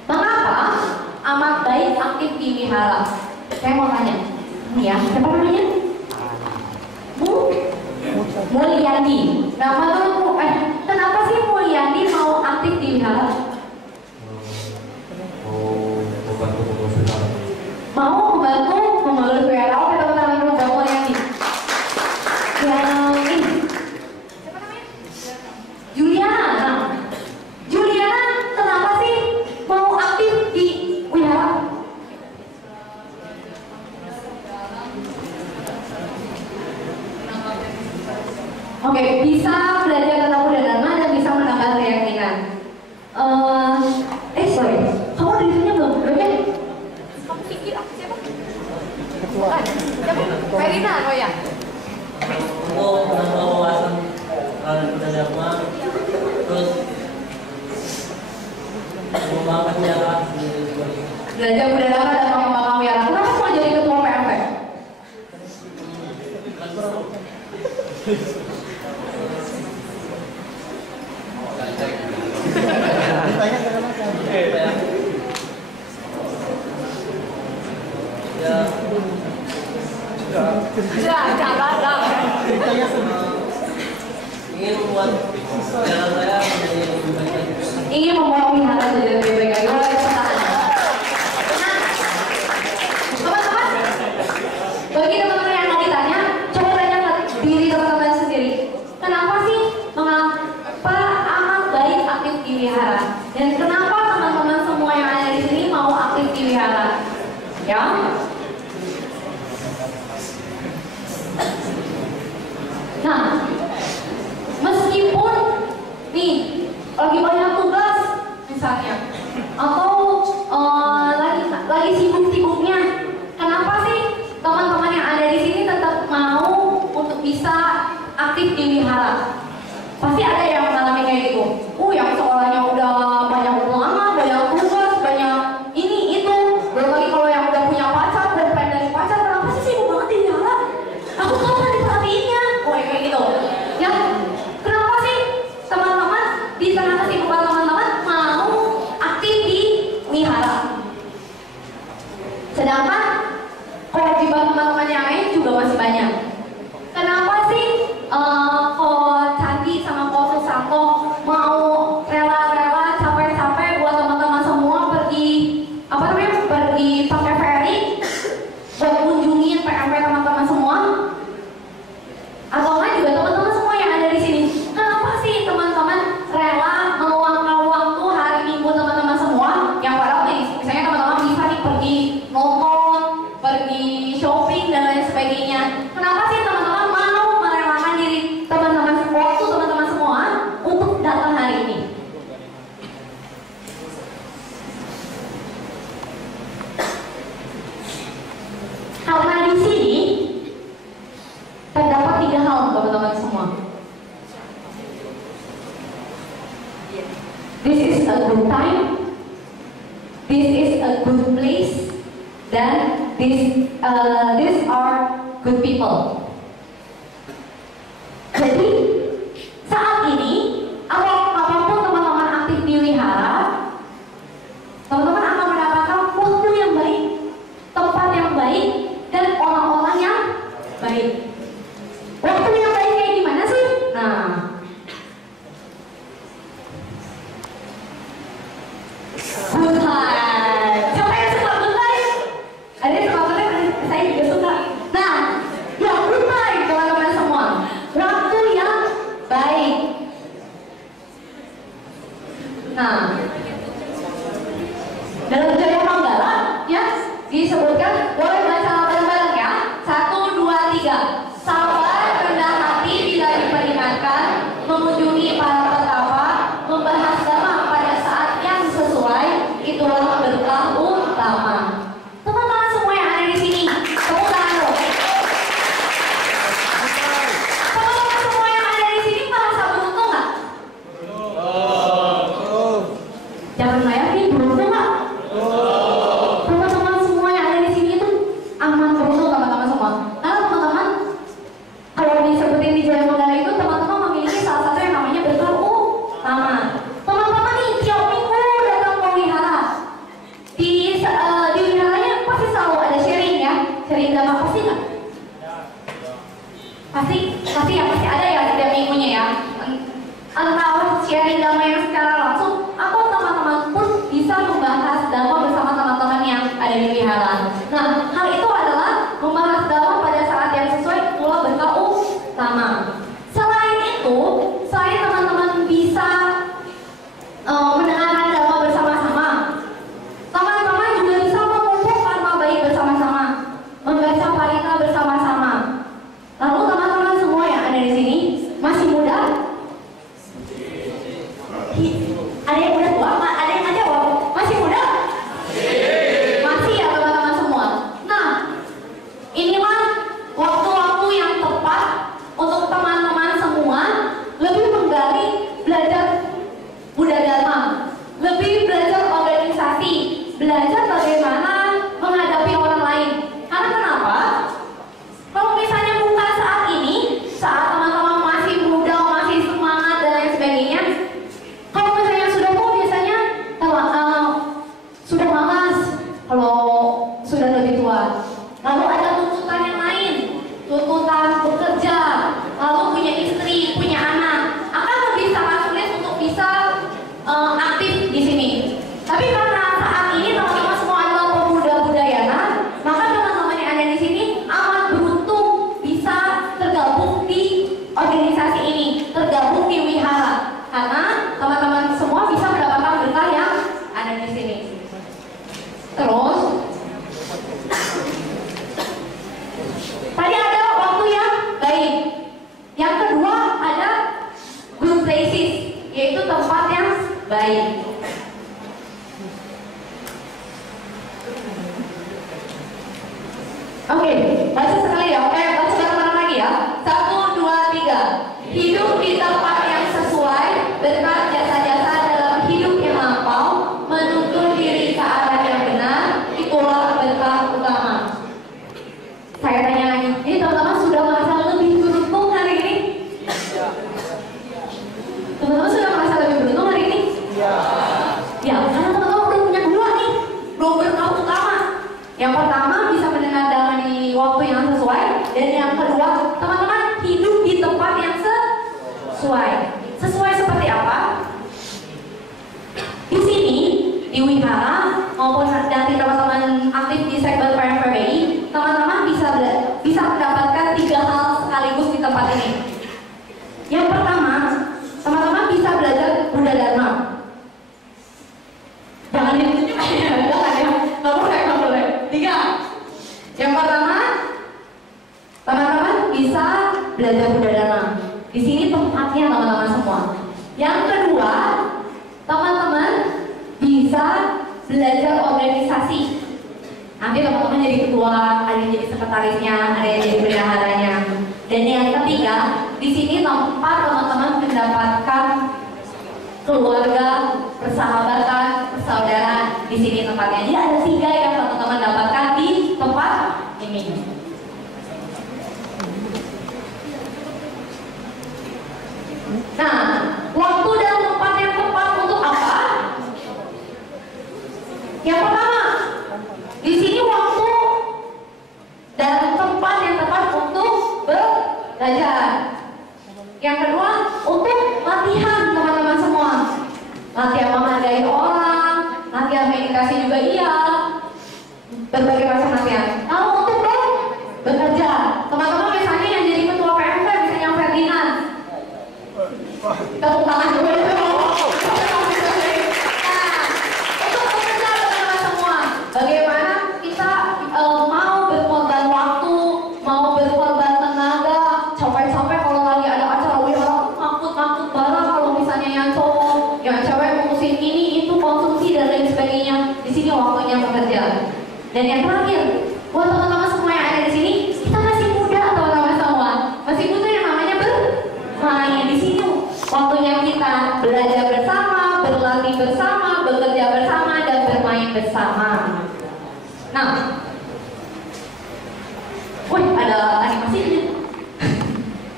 Mengapa amat baik aktif di wihara? Saya mau tanya, ini ya, siapa namanya? Mulyandi. Nama tuh, kenapa sih Mulyandi mau aktif di wihara? Mau membantu mengurus wihara. Oke teman-teman, dulu buat Mulyandi. Yang ini, siapa namanya? Juliana. Nah, Juliana kenapa sih mau aktif di wihara? Oke, bisa belajar tentang Buddha Dharma dan bisa menambah keyakinan. belajar budaya lama dan mengembangkan wihara. Kenapa mau jadi ketua PMP? Ingin membuat jalan saya menjadi lebih baik. Ingin membawa wihara jadi lebih baik lagi. Nah, teman-teman, bagi teman-teman yang tadi tanya, coba tanya ke diri teman-teman sendiri. Kenapa sih mengapa amat baik aktif di wihara? Dan kenapa teman-teman semua yang ada di sini mau aktif di wihara? Ya? Nah, meskipun nih lagi banyak tugas misalnya, atau lagi sibuk-sibuknya, kenapa sih teman-teman yang ada di sini tetap mau untuk bisa aktif di wihara? Pasti ada yang mengalami kayak gitu. Yang sekolahnya udah banyak ulangan, banyak tugas, banyak ini itu. Belum lagi kalau yang udah punya pacar, udah pengen dari pacar, kenapa sih sibuk banget di wihara? Aku kapan diperhatiinnya? Kayak gitu. Ya, kenapa sih teman-teman di tengah kesibukan teman-teman mau aktif di wihara? Sedangkan kewajiban teman-teman yang lain juga masih banyak. Kenapa sih Ko Candi sama Ko Susanto mau rela-rela capek-capek buat teman-teman semua pergi pergi pakai ferry buat kunjungin PMP teman-teman semua? Atau enggak juga teman-teman semua yang ada di sini? Kenapa sih teman-teman rela meluangkan waktu hari Minggu teman-teman semua yang padahal misalnya teman-teman bisa nih pergi nonton, pergi shopping dan lain sebagainya. Kenapa sih teman-teman mau merelakan diri teman-teman waktu teman-teman semua untuk datang hari ini? Karena di sini terdapat 3 hal teman-teman semua. This is a good time, this is a good place, dan these are good people. Jadi saat ini apapun teman-teman aktif di wihara, teman-teman akan mendapatkan waktu yang baik, tempat yang baik, dan orang-orang yang baik. Waktu yang baik kayak gimana sih? Nah, good time. Siapa yang suka good time? Ada yang suka good time? Saya juga suka. Nah, ya good time teman-teman semua. Waktu yang baik. Nah, dalam Jaya Manggala ya disebutkan, boleh baca bareng-bareng ya. 1, 2, 3. Sabar rendah hati bila diperingatkan, mengunjungi para petapa, membahas dhamma pada saat yang sesuai, itulah berkah utama. Teman-teman semua yang ada di sini, tepuk tangan dong. Teman-teman semua yang ada di sini merasa beruntung nggak? Jangan yakin, beruntung nggak? Teman-teman semua yang ada di sini itu aman beruntung teman-teman semua. Karena teman-teman kalau disebutin di Jaya Manggala itu teman-teman memiliki salah satu yang namanya berkah utama. Teman-teman nih tiap minggu datang ke wihara. Di wiharanya pasti selalu ada sharing ya. Sharing dhamma pasti nggak? Pasti ada ya setiap minggunya ya. Entah sharing dhamma yang secara langsung atau teman-teman pun bisa membahas dhamma bersama teman-teman yang ada di wihara. Nah, hal itu adalah membahas dhamma pada saat yang sesuai, itulah berkah utama. Selain itu, selain teman-teman bisa mendengarkan dhamma bersama-sama, teman-teman juga bisa mengumpul karma baik bersama-sama, membaca parita bersama-sama. Lalu teman-teman semua yang ada di sini masih muda? Ada yang udah tua? Ada yang aja masih muda? Masih ya teman-teman semua. belajar bagaimana menghadapi orang lain. Karena kenapa? Kalau misalnya bukan saat ini, saat teman-teman masih muda, masih semangat dan lain sebagainya, kalau misalnya sudah tua biasanya sudah malas kalau sudah lebih tua. Lalu ada tuntutan yang lain, tuntutan bekerja, lalu punya istri, punya anak, akan lebih sangat sulit untuk bisa aktif di sini. Tapi karena saat ini teman-teman semua adalah pemuda budayana, maka teman-teman yang ada di sini amat beruntung bisa tergabung di organisasi ini, tergabung di wihara, karena teman-teman semua bisa mendapatkan berkah yang ada di sini. Terus tadi ada waktu yang baik. Yang kedua ada good places, yaitu tempat yang baik. Oke, baca sekali ya. Baca bareng-bareng lagi ya. 1, 2, 3. Hidup di tempat yang sesuai, berkat jasa-jasa dalam hidup yang lampau, menuntun diri ke arah yang benar, itulah berkah utama. Saya tanya lagi, ini teman-teman sudah merasa lebih beruntung hari ini? Teman-teman sudah merasa lebih beruntung hari ini? Ya, karena teman-teman udah punya dua nih, dua berkah utama. Yang pertama bisa mendengar dalam di waktu yang sesuai, dan yang kedua teman-teman hidup di tempat yang sesuai. Sesuai seperti apa? Di sini di wihara maupun nanti teman-teman aktif di segmen PMPBI, teman-teman bisa mendapatkan 3 hal sekaligus di tempat ini. Yang pertama, teman-teman bisa belajar Buddha Dharma. Jangan nggak boleh. 3. Yang pertama, teman-teman bisa belajar Buddha Dharma. Di sini tempatnya teman-teman semua. Yang kedua, teman-teman bisa belajar organisasi. Nanti teman-teman jadi ketua, ada yang jadi sekretarisnya, ada yang jadi bendaharanya. Dan yang ketiga, di sini tempat teman-teman mendapatkan keluarga, persahabatan, persaudaraan. Di sini tempatnya. Jadi ada 3 yang teman-teman dapatkan di tempat ini. Nah, waktu dan tempat yang tepat untuk apa? Yang pertama, di sini waktu dan tempat yang tepat untuk belajar. Yang kedua, untuk latihan teman-teman semua. Latihan menghargai orang, latihan meditasi juga iya, berbagai macam latihan. Lalu untuk bekerja, teman-teman misalnya yang jadi ketua PMP, misalnya Ferdinand. Tepuk tangan dulu ya. Untuk bekerja teman-teman semua, bagaimana kita mau berkorban waktu, mau berkorban tenaga, capek-capek kalau lagi ada acara wihara, makut-makut barang kalau misalnya yang cowok, yang cewek ngurusin ini, itu konsumsi dan lain sebagainya. Di sini waktunya bekerja. Dan yang terakhir, buat teman-teman semua yang ada di sini, kita masih muda teman-teman semua, masih muda yang namanya bermain. Di sini waktunya kita belajar bersama, berlatih bersama, bekerja bersama, dan bermain bersama. Nah, wih, ada animasinya.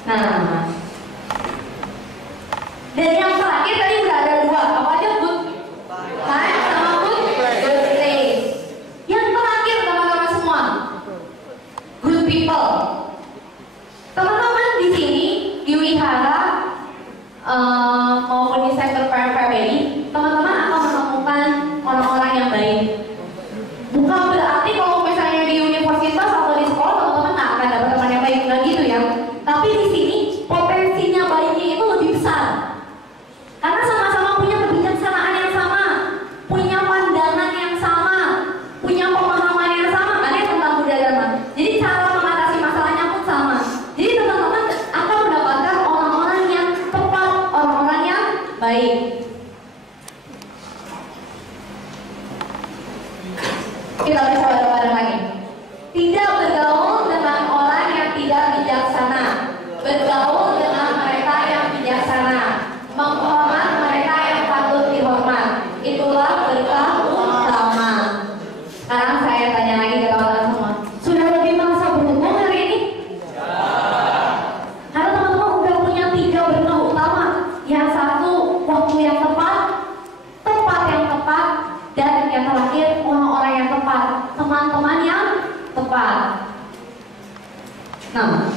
Nah, dan yang terakhir tadi udah ada 2, apa aja? Good time sama good place. Yang terakhir teman-teman semua, good people. Teman-teman di sini di wihara maupun di sektor PMPBI, teman-teman akan menemukan orang-orang yang baik. Bukan berarti kalau misalnya di universitas atau di sekolah teman-teman nggak akan dapat teman yang baik, nggak gitu ya. Tapi di sini potensinya baiknya itu lebih besar. Karena sama-sama punya kebijaksanaan yang sama, punya pandangan yang sama, punya pemahaman yang sama, kan ya tentang Buddha Dharma. Jadi cara mengatasi masalahnya pun sama. Jadi teman-teman akan mendapatkan orang-orang yang tepat, orang-orang yang baik. Kita coba bareng lagi. Tidak bergaul dengan orang yang tidak bijaksana, bergaul dengan mereka yang bijaksana, menghormat mereka yang patut dihormat. Itulah berkah utama. Nah,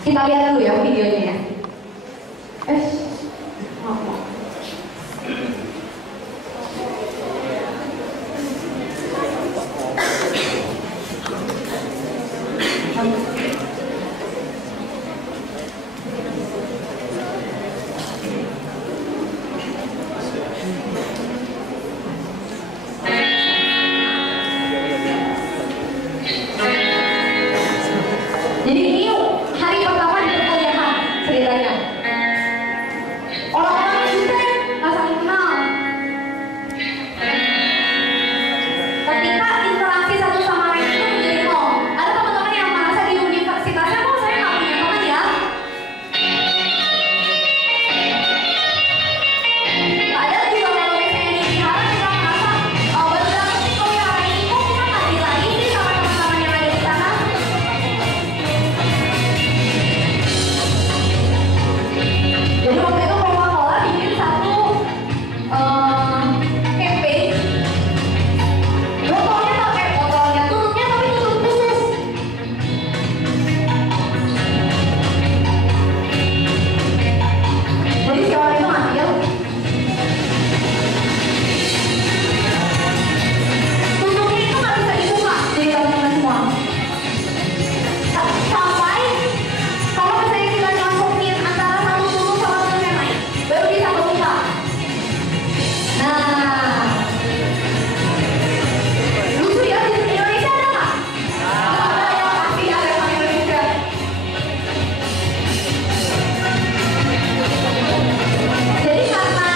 kita lihat dulu ya videonya ya. Maaf. Jadi ini hari pertama di perkuliahan ceritanya. Orang-orang juga nggak saling kenal. Ketika interaksi satu sama lain itu menjadi nol. Ada teman-teman yang merasa di universitasnya kok saya nggak punya teman ya. Padahal juga kalau misalnya di Vihara kita merasa baru dapat nih kuliah ini kok kita nggak lagi sih sama teman-teman yang ada di sana. Jadi waktu itu Coca-Cola bikin satu campaign. Botolnya pakai botolnya, tutupnya tapi tutup khusus. Jadi si orang itu ngambil tutupnya itu nggak bisa dibuka jadi teman-teman semua. Sampai kalau misalnya kita masukin antara satu tutup sama tutup yang lain, baru bisa kebuka. Nah, lucu ya, di Indonesia ada nggak? Ada ya, pasti ada yang di Indonesia. Jadi karena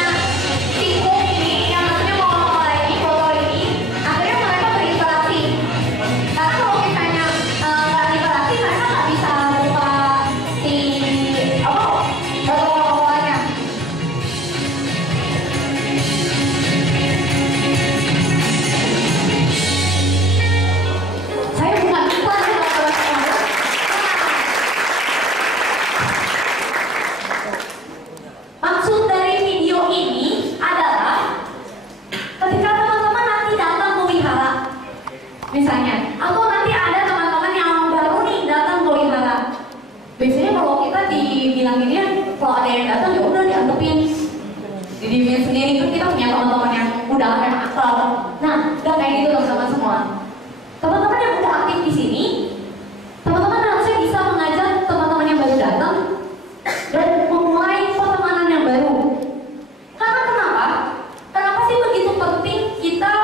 tikung ini yang maksudnya mau ini botol ini, akhirnya mereka berinteraksi. Karena kalau misalnya nggak berinteraksi, mereka nggak bisa buka si botol-botolnya. Saya bukan iklan ya teman-teman. Maksud dari video ini adalah ketika teman-teman nanti datang ke wihara, misalnya, atau nanti ada teman-teman yang baru nih datang ke wihara. Biasanya kalau kita dibilanginnya, kalau ada yang datang ya udah dianggapin didiemin sendiri, kan kita punya teman-teman yang udah memang akrab. Nah, udah kayak gitu teman-teman semua. Teman-teman yang udah aktif di sini, teman-teman harusnya bisa mengajak teman-teman yang baru datang dan memulai pertemanan yang baru. Karena kenapa? Kenapa sih begitu penting kita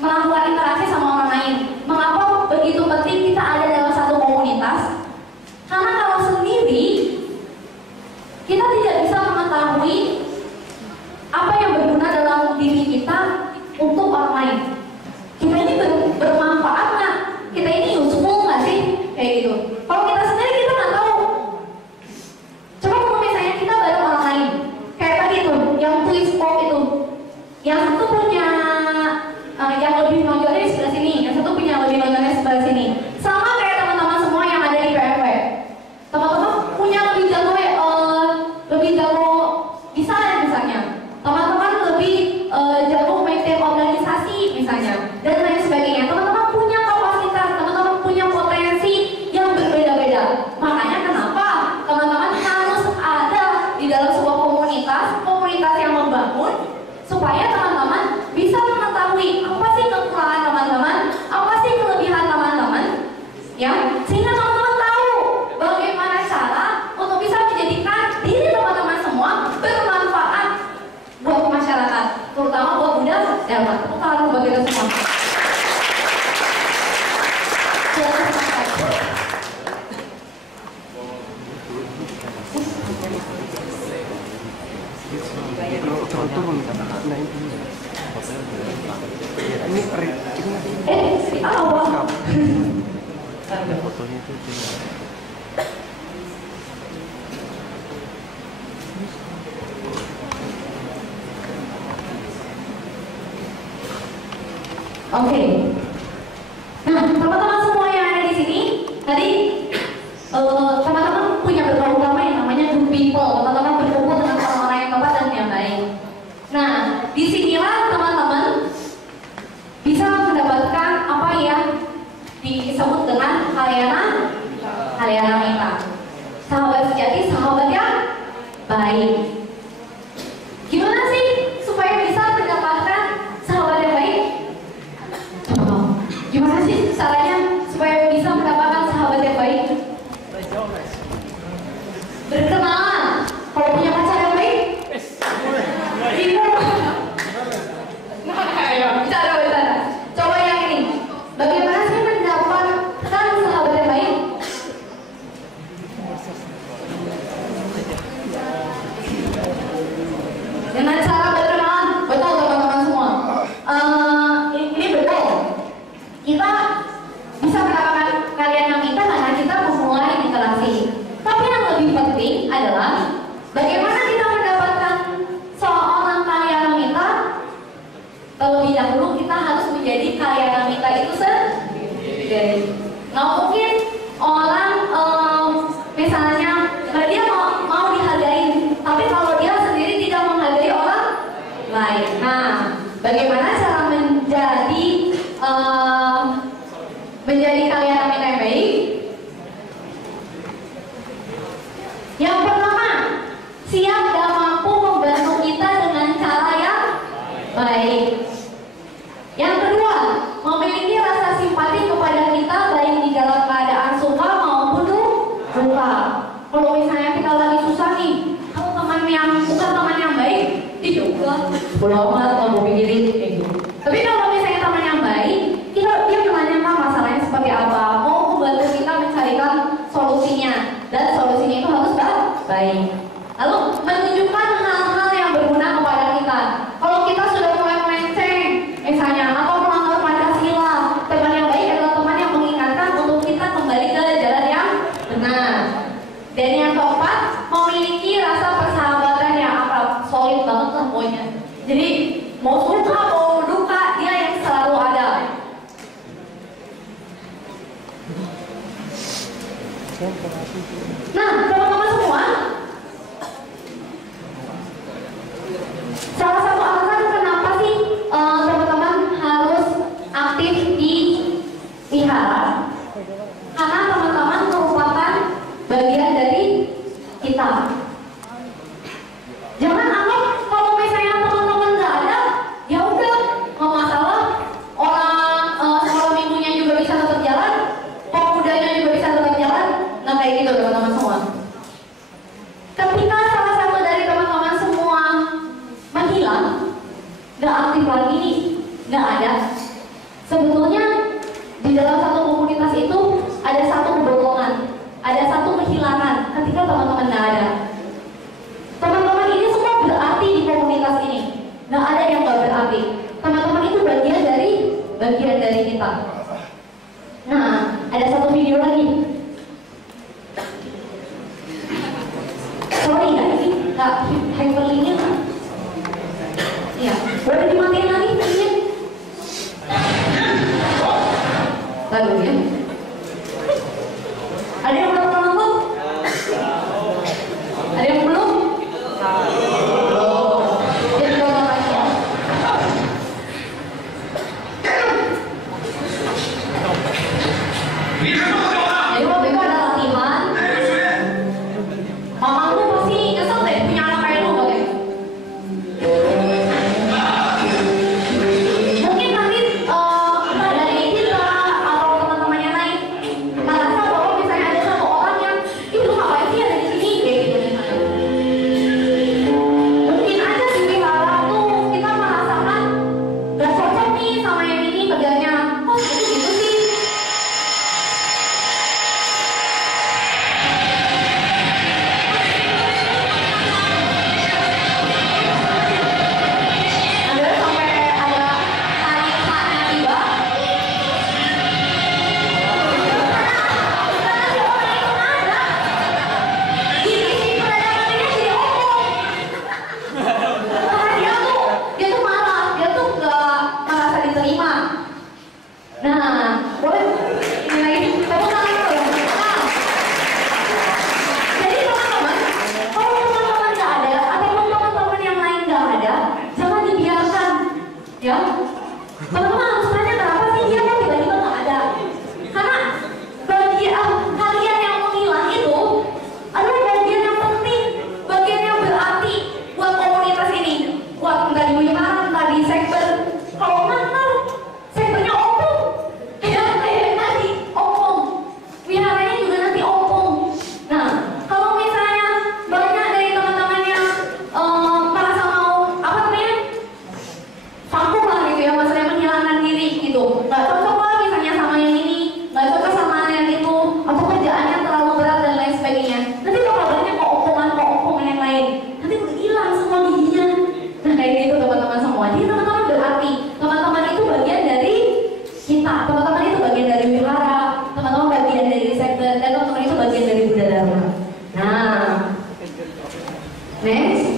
melakukan interaksi sama orang lain? Mengapa begitu penting kita ada dalam satu komunitas? Karena kalau sendiri, kita tidak bisa mengetahui apa yang berguna dalam diri kita untuk orang lain. Kita ini bermanfaat nggak? Kita ini useful nggak sih? Kayak gitu. Kalau kita sendiri kita nggak tahu. Coba kalau misalnya kita bareng orang lain, kayak tadi tuh, yang twist pop itu, yang satu punya yang lebih nonjolnya di sebelah sini, yang satu punya lebih nonjolnya di sebelah sini. Sama kayak teman-teman semua yang ada di PFW. Teman-teman punya lebih jago desain misalnya. Teman-teman lebih jago maintain organisasi misalnya, dan lain sebagainya. Teman-teman punya kapasitas, teman-teman punya potensi yang berbeda-beda. Makanya kenapa teman-teman harus ada di dalam sebuah komunitas yang membangun, supaya teman-teman bisa mengetahui apa sih kekurangan teman-teman, apa sih kelebihan teman-teman, ya, sehingga teman-teman tahu bagaimana cara untuk bisa menjadikan diri teman-teman semua bermanfaat buat masyarakat, terutama buat budak dan tepuk tangan buat kita semua. Si awal. Oke. Nah, teman-teman semua yang ada di sini, tadi teman-teman punya berbagai utama yang namanya good people. Teman-teman berkumpul dengan orang-orang yang tepat dan yang baik. Nah, disinilah teman-teman bisa mendapatkan Kayanamita. Sahabat sejati, sahabat yang baik. Gimana sih supaya bisa mendapatkan sahabat yang baik? Gimana sih caranya supaya bisa mendapatkan sahabat yang baik? Berkenalan. Kalau punya pacar yang baik, bicara. Coba yang ini. Bagaimana sih mendapatkan sahabat yang baik? Dengan cara berkenalan. Betul teman-teman semua. Ini betul. Kita bisa mendapatkan Kayanamita karena kita memulai interaksi. Tapi yang lebih penting adalah bagaimana kita mendapatkan seorang Kayanamita. Terlebih dahulu kita harus menjadi Kayanamita itu sendiri. Nggak mungkin orang misalnya dia mau dihargai, tapi kalau dia sendiri tidak menghargai orang lain. Nah, bagaimana cara menjadi Kayanamita yang baik? Yang pertama, siap dan mampu membantu kita dengan cara yang baik. Yang kedua, memiliki rasa simpati kepada kita baik di dalam keadaan suka maupun duka. Kalau misalnya kita lagi susah nih, kamu teman yang bukan teman yang baik, juga belum mau pikirin kayak gitu. Tapi kalau misalnya teman yang baik, dia menanyakan masalahnya seperti apa, mau membantu kita mencarikan solusinya, dan solusinya itu harus baik. Lalu menunjukkan hal-hal yang berguna kepada kita. Kalau kita sudah mulai melenceng, misalnya atau melanggar Pancasila, teman yang baik adalah teman yang mengingatkan untuk kita kembali ke jalan yang benar. Dan yang keempat, memiliki rasa persahabatan yang akrab, solid banget lah pokoknya. Jadi mau suka mau duka, dia yang selalu ada. Nah, teman-teman semua, salah satu alasan kenapa sih teman-teman harus aktif di wihara, karena teman-teman merupakan bagian dari kita. Jangan anggap kalau misalnya teman-teman nggak ada, ya udah nggak masalah. Orang sekolah minggunya juga bisa tetap jalan, pemudanya juga bisa tetap jalan. Nah kayak gitu teman-teman semua. Ketika salah satu dari teman-teman semua menghilang, nggak aktif lagi, nggak ada. Sebetulnya di dalam satu komunitas itu ada satu kebohongan, ada satu kehilangan ketika teman-teman nggak ada. Teman-teman ini semua berarti di komunitas ini, nggak ada yang nggak berarti. Teman-teman itu bagian dari kita. Nah, ada satu video lagi. Sorry nggak ini nggak hyperlinknya nggak? Iya, boleh dimatiin lagi videonya? Lagu ya. Ada yang belum nonton? Ada yang belum? Jadi nonton lagi ya. Jadi waktu itu ada latihan. Mama lu pasti kesel deh punya anak kayak lu bagai. Mungkin nanti dari kita atau teman-teman yang lain merasa bahwa misalnya ada satu orang yang itu ngapain sih ada di sini kayak gitu misalnya. Mungkin aja di wihara tuh kita merasakan gak cocok nih sama yang ini kerjanya. Kok gitu sih? Ada sampai ada hari saatnya tiba. Karena si orang itu ada. Isi perdagangannya jadi omong. Karena dia tuh marah, dia tuh nggak merasa diterima. Nah, boleh ini lagi. Tepuk tangan dulu ya. Nah, jadi teman-teman, kalau teman-teman nggak ada ataupun teman-teman yang lain nggak ada, jangan dibiarkan, ya. Teman-teman harus tanya kenapa sih dia kok tiba-tiba nggak ada? Karena bagi kalian yang menghilang semua. Jadi teman-teman berarti, teman-teman itu bagian dari kita, teman-teman itu bagian dari wihara, teman-teman bagian dari sekber, dan teman-teman itu bagian dari Buddha Dharma. Nah, next.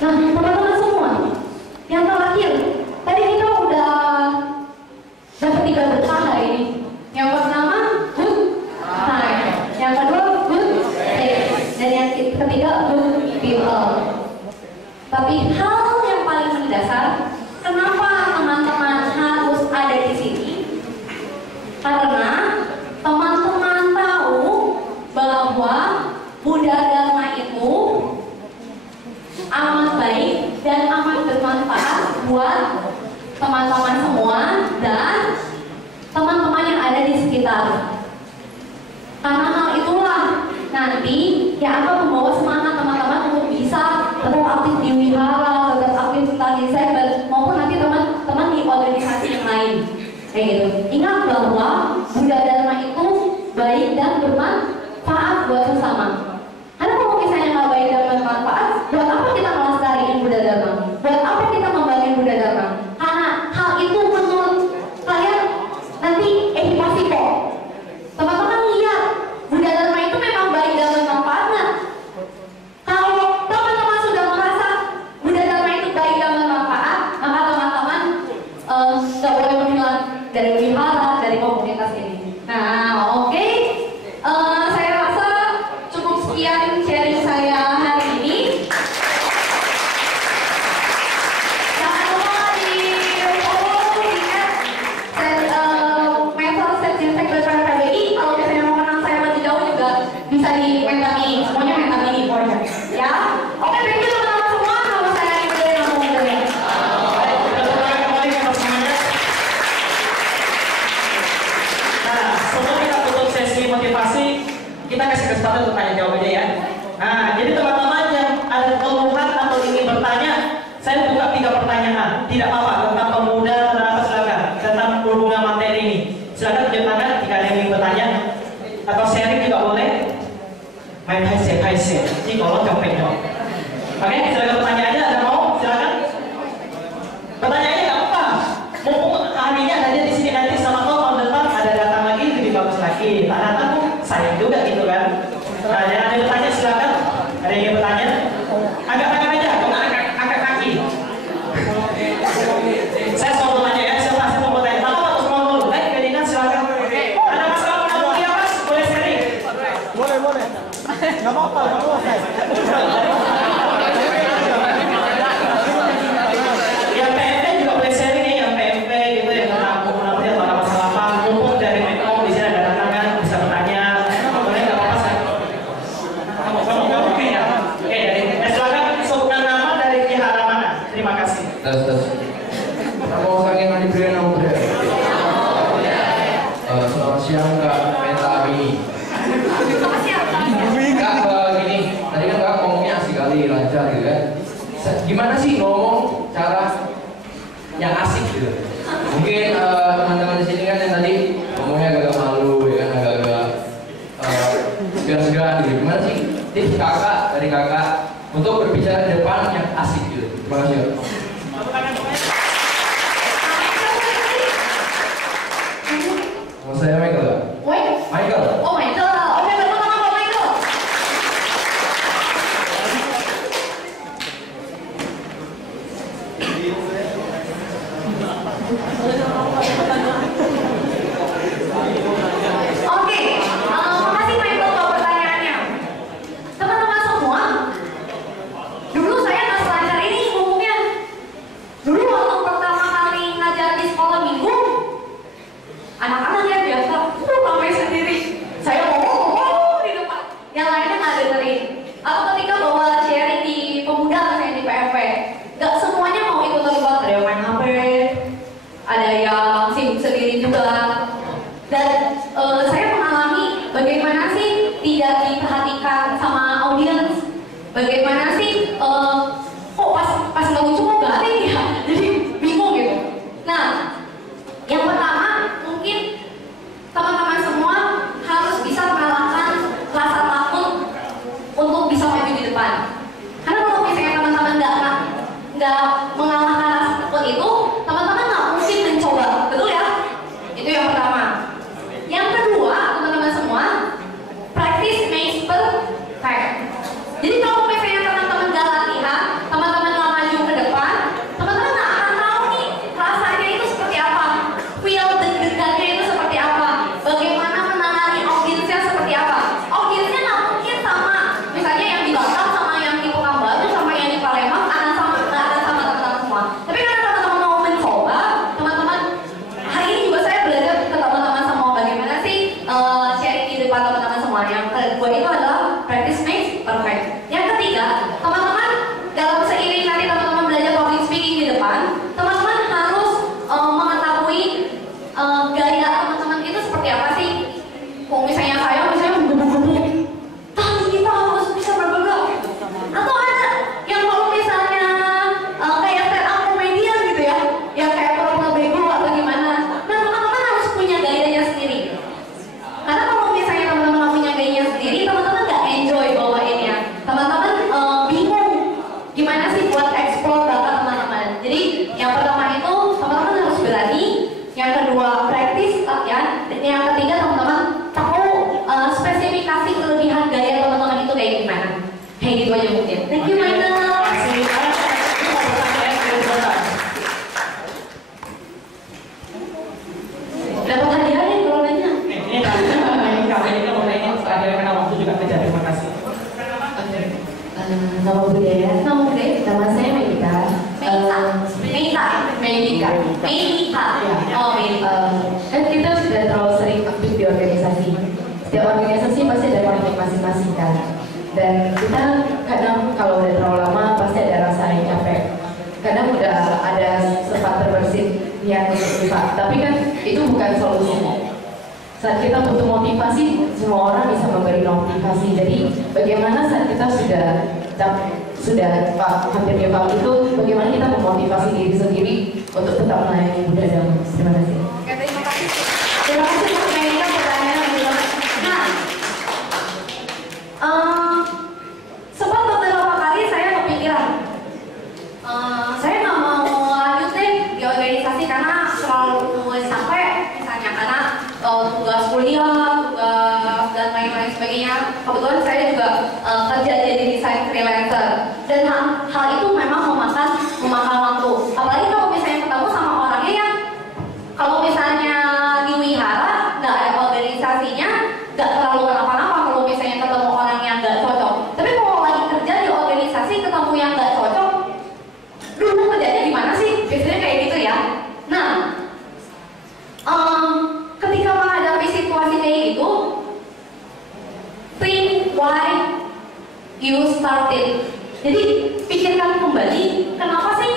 Nah, teman-teman semua, yang terakhir, tadi kita udah dapat 3 berkah hari ini. Yang pertama, good time. Yang kedua, good day. Dan yang ketiga, good people. Tapi hal yang paling mendasar, kenapa teman-teman harus ada di sini? Karena teman-teman tahu bahwa Buddha Dharma itu amat baik dan amat bermanfaat buat teman-teman semua dan teman-teman yang ada di sekitar. Karena hal itulah nanti yang akan membawa semangat teman-teman untuk bisa tetap aktif di wihara, tetap aktif di cyber, maupun nanti teman-teman di organisasi yang lain. Kayak gitu. Ingat bahwa Buddha Dharma itu baik dan bermanfaat buat sesama. Karena kalau misalnya nggak baik dan bermanfaat, buat apa kita melestarikan Buddha Dharma? Buat apa kita membangun Buddha Dharma? Karena hal itu menurut kalian nanti pasti kok. Teman-teman lihat, Buddha Dharma itu memang baik dan bermanfaat nggak? Kalau teman-teman sudah merasa Buddha Dharma itu baik dan bermanfaat, maka teman-teman nggak boleh menghilang dari wihara, dari komunitas ini. Nah, oke. Saya rasa cukup sekian sharing saya hari ini. Jangan lupa di follow di medsos Sekber KBI. Kalau misalnya mau kenal saya lebih jauh juga bisa di Mentami. Semuanya Mentami pokoknya. Ya, oke, thank you teman-teman semua. Kalau saya Ibu ngomong dulu. Nah, sebelum kita tutup sesi motivasi, kita kasih kesempatan untuk tanya jawab aja ya. Nah, jadi teman-teman yang ada keluhan atau ingin bertanya, saya buka 3 pertanyaan. Tidak apa-apa, tentang pemuda dan apa silakan. Tentang hubungan materi ini. Silakan tunjuk tangan jika ada yang ingin bertanya. Atau sharing juga boleh. Main paise. Ini kalau capek dong. Oke, silakan bertanya aja. Ada mau? Silakan. Bertanya aja nggak apa-apa. Mumpung ahlinya ada di sini, nanti sama kau tahun depan ada datang lagi lebih bagus lagi. Tak datang tuh sayang juga gitu kan. Nah, yang ada yang bertanya silakan. Ada yang ingin bertanya? Agak tangan aja, bukan angkat kaki. Saya mau bertanya ya, saya mau bertanya. Apa harus mau dulu? Baik, Bedingan silakan. Ada masalah mengenai dia mas? Boleh sharing? Boleh. Nggak apa-apa, Yang PMP juga boleh sharing ya, yang PMP gitu yang tentang komunikasi atau ada masalah apa. Mumpung dari Metro di sini ada datang kan bisa bertanya. Boleh nggak apa-apa saya? Kamu oke ya? Oke, dari silakan sebutkan nama dari wihara mana? Terima kasih. Tes. Nama orangnya nggak diberi nama Buddha. Selamat siang Kak Meta ini. Kak, gini, tadi kan Kak ngomongnya asik kali, lancar gitu kan. Gimana sih ngomong cara yang asik gitu? Mungkin teman-teman di sini kan yang tadi ngomongnya agak malu ya kan, agak segan-segan gitu. Gimana sih tips dari kakak untuk berbicara di depan yang asik gitu? Terima kasih. Mau saya Michael? Michael. Oh Michael. Oke, bersama sama Michael. Oke, makasih Michael buat pertanyaannya. Teman-teman semua, dulu saya nggak selancar ini ngomongnya. Dulu waktu pertama kali ngajar di sekolah minggu, anak-anak yang biasa, ramai sendiri. Saya ngomong di depan, yang lainnya nggak dengerin. Atau ketika bawa sharing di pemuda, misalnya di PFP, nggak semuanya mau ikut terlibat. Ada yang main HP, ada yang sibuk sendiri juga. Dan saya mengalami bagaimana sih tidak diperhatikan sama audiens, bagaimana sih kok pas nggak lucu kok garing ya, jadi bingung gitu. Nah, yang pertama mungkin teman-teman semua harus bisa mengalahkan rasa takut untuk bisa maju di depan. Karena kalau misalnya teman-teman nggak mengalahkan rasa takut itu, teman-teman nggak mungkin mencoba, betul ya? Itu yang pertama. Yang kedua, teman-teman semua, practice makes perfect. Jadi kalau misalnya teman-teman nggak latihan, teman-teman nggak maju ke depan, teman-teman nggak akan tahu nih rasanya itu seperti apa, feel deg-degannya itu seperti apa, bagaimana menangani audiensnya seperti apa. Audiensnya nggak mungkin sama, misalnya yang di Batam sama yang di Pekanbaru sama yang di Palembang nggak ada sama teman-teman semua. Tapi karena teman-teman mau mencoba, teman-teman hari ini juga saya belajar ke teman-teman semua bagaimana sih sharing di depan teman-teman semua. Yang kedua itu adalah practice makes perfect. Yang ketiga, teman-teman dalam seiring nanti teman-teman belajar public speaking di depan, teman-teman harus mengetahui gaya teman-teman itu seperti apa sih. Kalau misalnya saya menggebu-gebu, tapi kita harus bisa bergerak. Atau ada yang kalau misalnya kayak stand up comedian gitu ya, yang kayak pura-pura bego atau gimana. Nah, teman-teman harus punya gayanya sendiri. Karena kalau misalnya teman-teman nggak punya gayanya sendiri, teman-teman nggak enjoy bawainnya. Teman-teman bingung gimana sih buat explore bakat teman-teman. Jadi yang pertama itu teman-teman harus berani. Yang kedua practice latihan. Dan yang ketiga teman-teman tahu spesifikasi kelebihan gaya teman-teman itu kayak gimana. Kayak gitu aja mungkin. Thank you Michael. Dapat hadiah nih kalau nanya. Ini kan mau nanya terakhir karena waktu juga kejar. Terima kasih. Nama budaya. Nama saya Meika. Oh Meika. Kan kita sudah terlalu sering aktif di organisasi. Setiap organisasi pasti ada konflik masing-masing kan. Dan kita kadang kalau udah terlalu lama pasti ada rasa yang capek. Kadang udah ada sempat terbersit niat untuk bisa. Tapi kan itu bukan solusi. Saat kita butuh motivasi, semua orang bisa memberi motivasi. Jadi bagaimana saat kita sudah hampir di bawah itu, bagaimana kita memotivasi diri sendiri untuk tetap melayani budaya. Terima kasih. Oke, terima kasih. Terima kasih Mas Meika pertanyaan yang juga. Nah, sempat beberapa kali saya kepikiran, saya nggak mau lanjut deh di organisasi karena selalu capek, misalnya karena tugas kuliah, tugas dan lain-lain sebagainya. Kebetulan saya juga kerja jadi desain freelancer dan hal itu memang memakan waktu. Apalagi kalau misalnya ketemu sama orangnya yang kalau misalnya di wihara nggak ada organisasinya, nggak terlalu kenapa-napa kalau misalnya ketemu orang yang nggak cocok. Tapi kalau lagi kerja di organisasi ketemu yang nggak cocok, dulu kerjanya gimana sih? Biasanya kayak gitu ya. Nah, ketika menghadapi situasi kayak gitu, think why you started. Jadi pikirkan kembali kenapa sih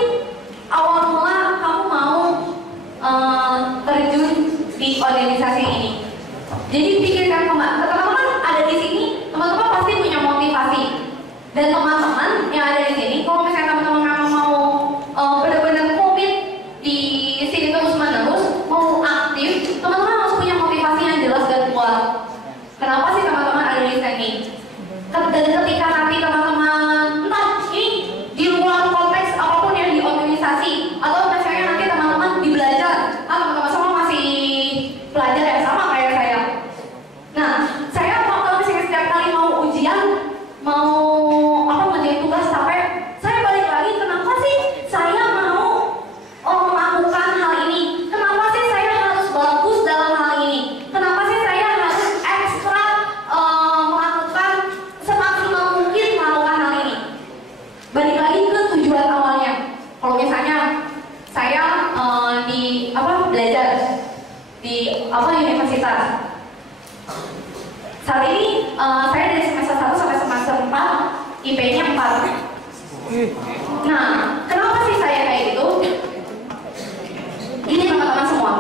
universitas. Saat ini saya dari semester 1 sampai semester 4 IP-nya 4. Nah, kenapa sih saya kayak gitu? Ini teman-teman semua,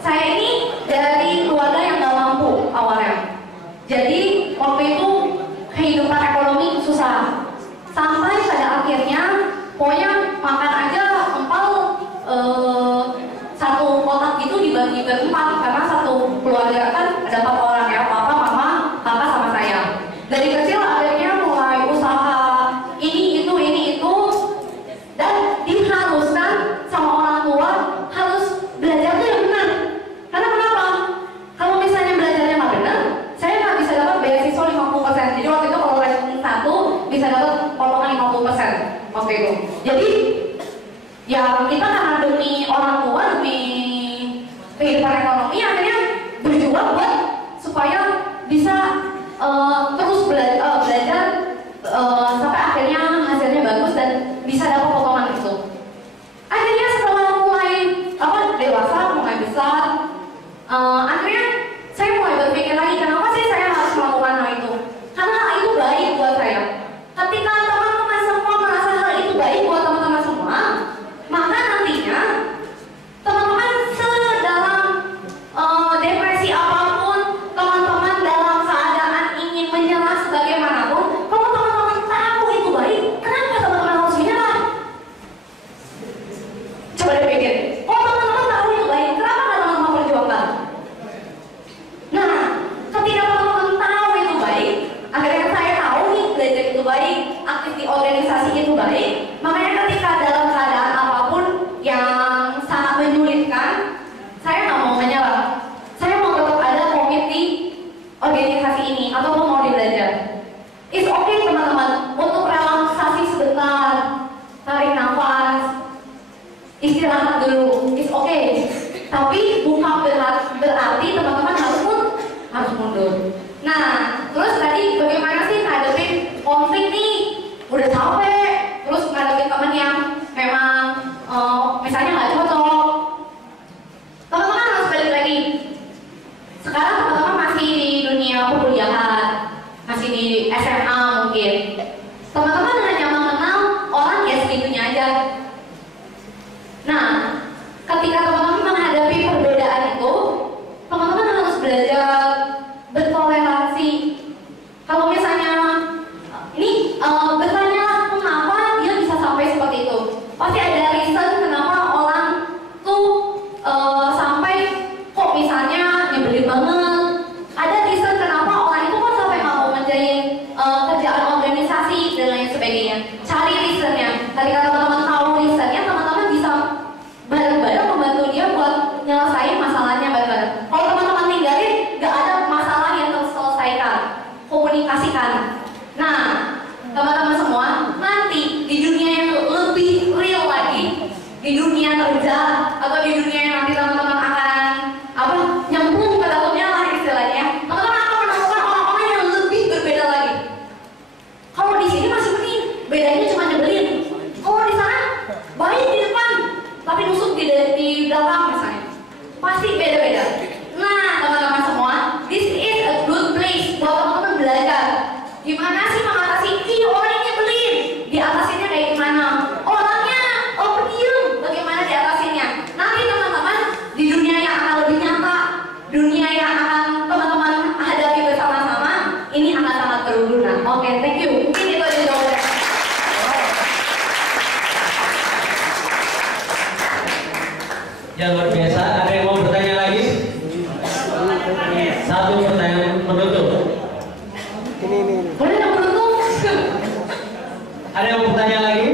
saya ini dari keluarga yang gak mampu awalnya. Jadi waktu itu kehidupan ekonomi susah. Sampai pada akhirnya, pokoknya makan aja empal satu kotak gitu dibagi berempat karena satu keluarga kan ada 4 orang ya, papa, mama, kakak sama saya. Dari kecil akhirnya mulai usaha ini itu dan diharuskan sama orang tua harus belajar tuh yang benar. Karena kenapa? Kalau misalnya belajarnya nggak benar, saya nggak bisa dapat beasiswa 50%. Jadi waktu itu kalau ranking 1 bisa dapat potongan 50% waktu itu. Jadi ya kita karena demi orang tua, demi kehidupan ekonomi akhirnya berjuang buat supaya bisa terus belajar sampai akhirnya hasilnya bagus dan bisa dapat potongan itu. Akhirnya setelah mulai dewasa, mulai besar, akhirnya saya mulai berpikir lagi kenapa sih saya harus melakukan hal itu? Karena hal itu baik buat saya. Ketika teman-teman semua merasa hal itu baik buat teman-teman semua, maka nantinya teman-teman sedalam depresi apapun, teman-teman dalam keadaan ingin menyerah sebagaimanapun, kalau teman-teman tahu itu baik, kenapa teman-teman harus menyerah? Coba dipikir, kalau teman-teman tahu itu baik, kenapa nggak teman-teman perjuangkan? Nah, ketika teman-teman tahu itu baik, akhirnya saya tahu nih belajar itu baik, aktif di organisasi itu baik, makanya ketika dalam keadaan apapun yang sangat menyulitkan, saya nggak mau menyerah. Saya mau tetap ada komit di organisasi ini atau mau belajar. It's okay teman-teman untuk relaksasi sebentar, tarik nafas, istirahat dulu. It's okay. Tapi bukan berarti teman-teman harus mundur. Nah, terus tadi bagaimana sih ngadepin konflik nih? Udah capek, terus ngadepin teman yang memang misalnya nggak cocok. Teman-teman harus balik lagi. Sekarang teman-teman masih di dunia perkuliahan, masih di SMA mungkin. Teman-teman hanya mengenal orang ya segitunya aja. Nah, ketika teman-teman menghadapi perbedaan itu, teman-teman harus belajar bertoleransi. Kalau misalnya ini bertanya mengapa dia bisa sampai seperti itu, pasti ada reason kenapa orang tuh sampai kok misalnya nyebelin banget. Ada reason kenapa orang itu kok sampai nggak mau ngerjain kerjaan organisasi dan lain sebagainya. Cari reasonnya. Ketika teman-teman tahu reasonnya, teman-teman bisa bareng-bareng membantu dia buat nyelesain masalahnya bareng-bareng. Kalau teman-teman tinggalin, nggak ada masalah yang terselesaikan. Komunikasikan. Nah, teman-teman semua, nanti di dunia yang lebih real lagi, di dunia kerja atau di dunia yang nanti teman-teman akan nyemplung ke dalamnya lah istilahnya, teman-teman akan menemukan orang-orang yang lebih berbeda lagi. Kalau di sini masih mending, bedanya cuma nyebelin. Kalau di sana baik di depan, tapi nusuk di belakang misalnya, pasti beda-beda. Nah, teman-teman semua, this is a good place buat teman-teman belajar. Gimana sih mengatasi orang nyebelin? Diatasinnya kayak gimana? Orangnya pendiam, bagaimana diatasinnya? Nanti teman-teman di dunia yang akan lebih nyata, dunia yang akan teman-teman hadapi bersama-sama, ini akan sangat berguna. Oke, thank you. Mungkin itu aja jawabannya. Ya luar biasa. Ada yang mau bertanya lagi? Satu pertanyaan penutup. Boleh yang beruntung? Ada yang mau bertanya lagi?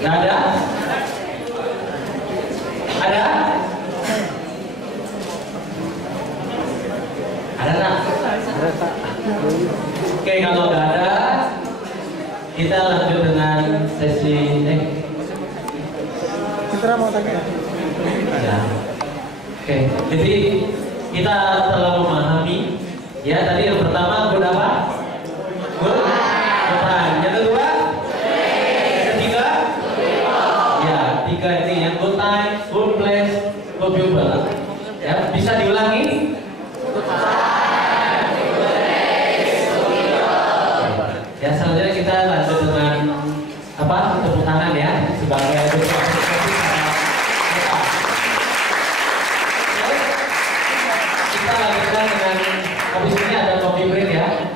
Nggak ada? Ada? Ada nggak? Oke, kalau nggak ada, kita lanjut dengan sesi Citra mau tanya. ya. Oke, jadi kita telah memahami ya tadi yang pertama good apa? Good time. Yang kedua? Ketiga? Ya, tiga ini yang good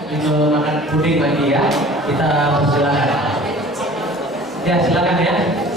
itu makan puding lagi ya. Kita persilakan. Ya silakan ya.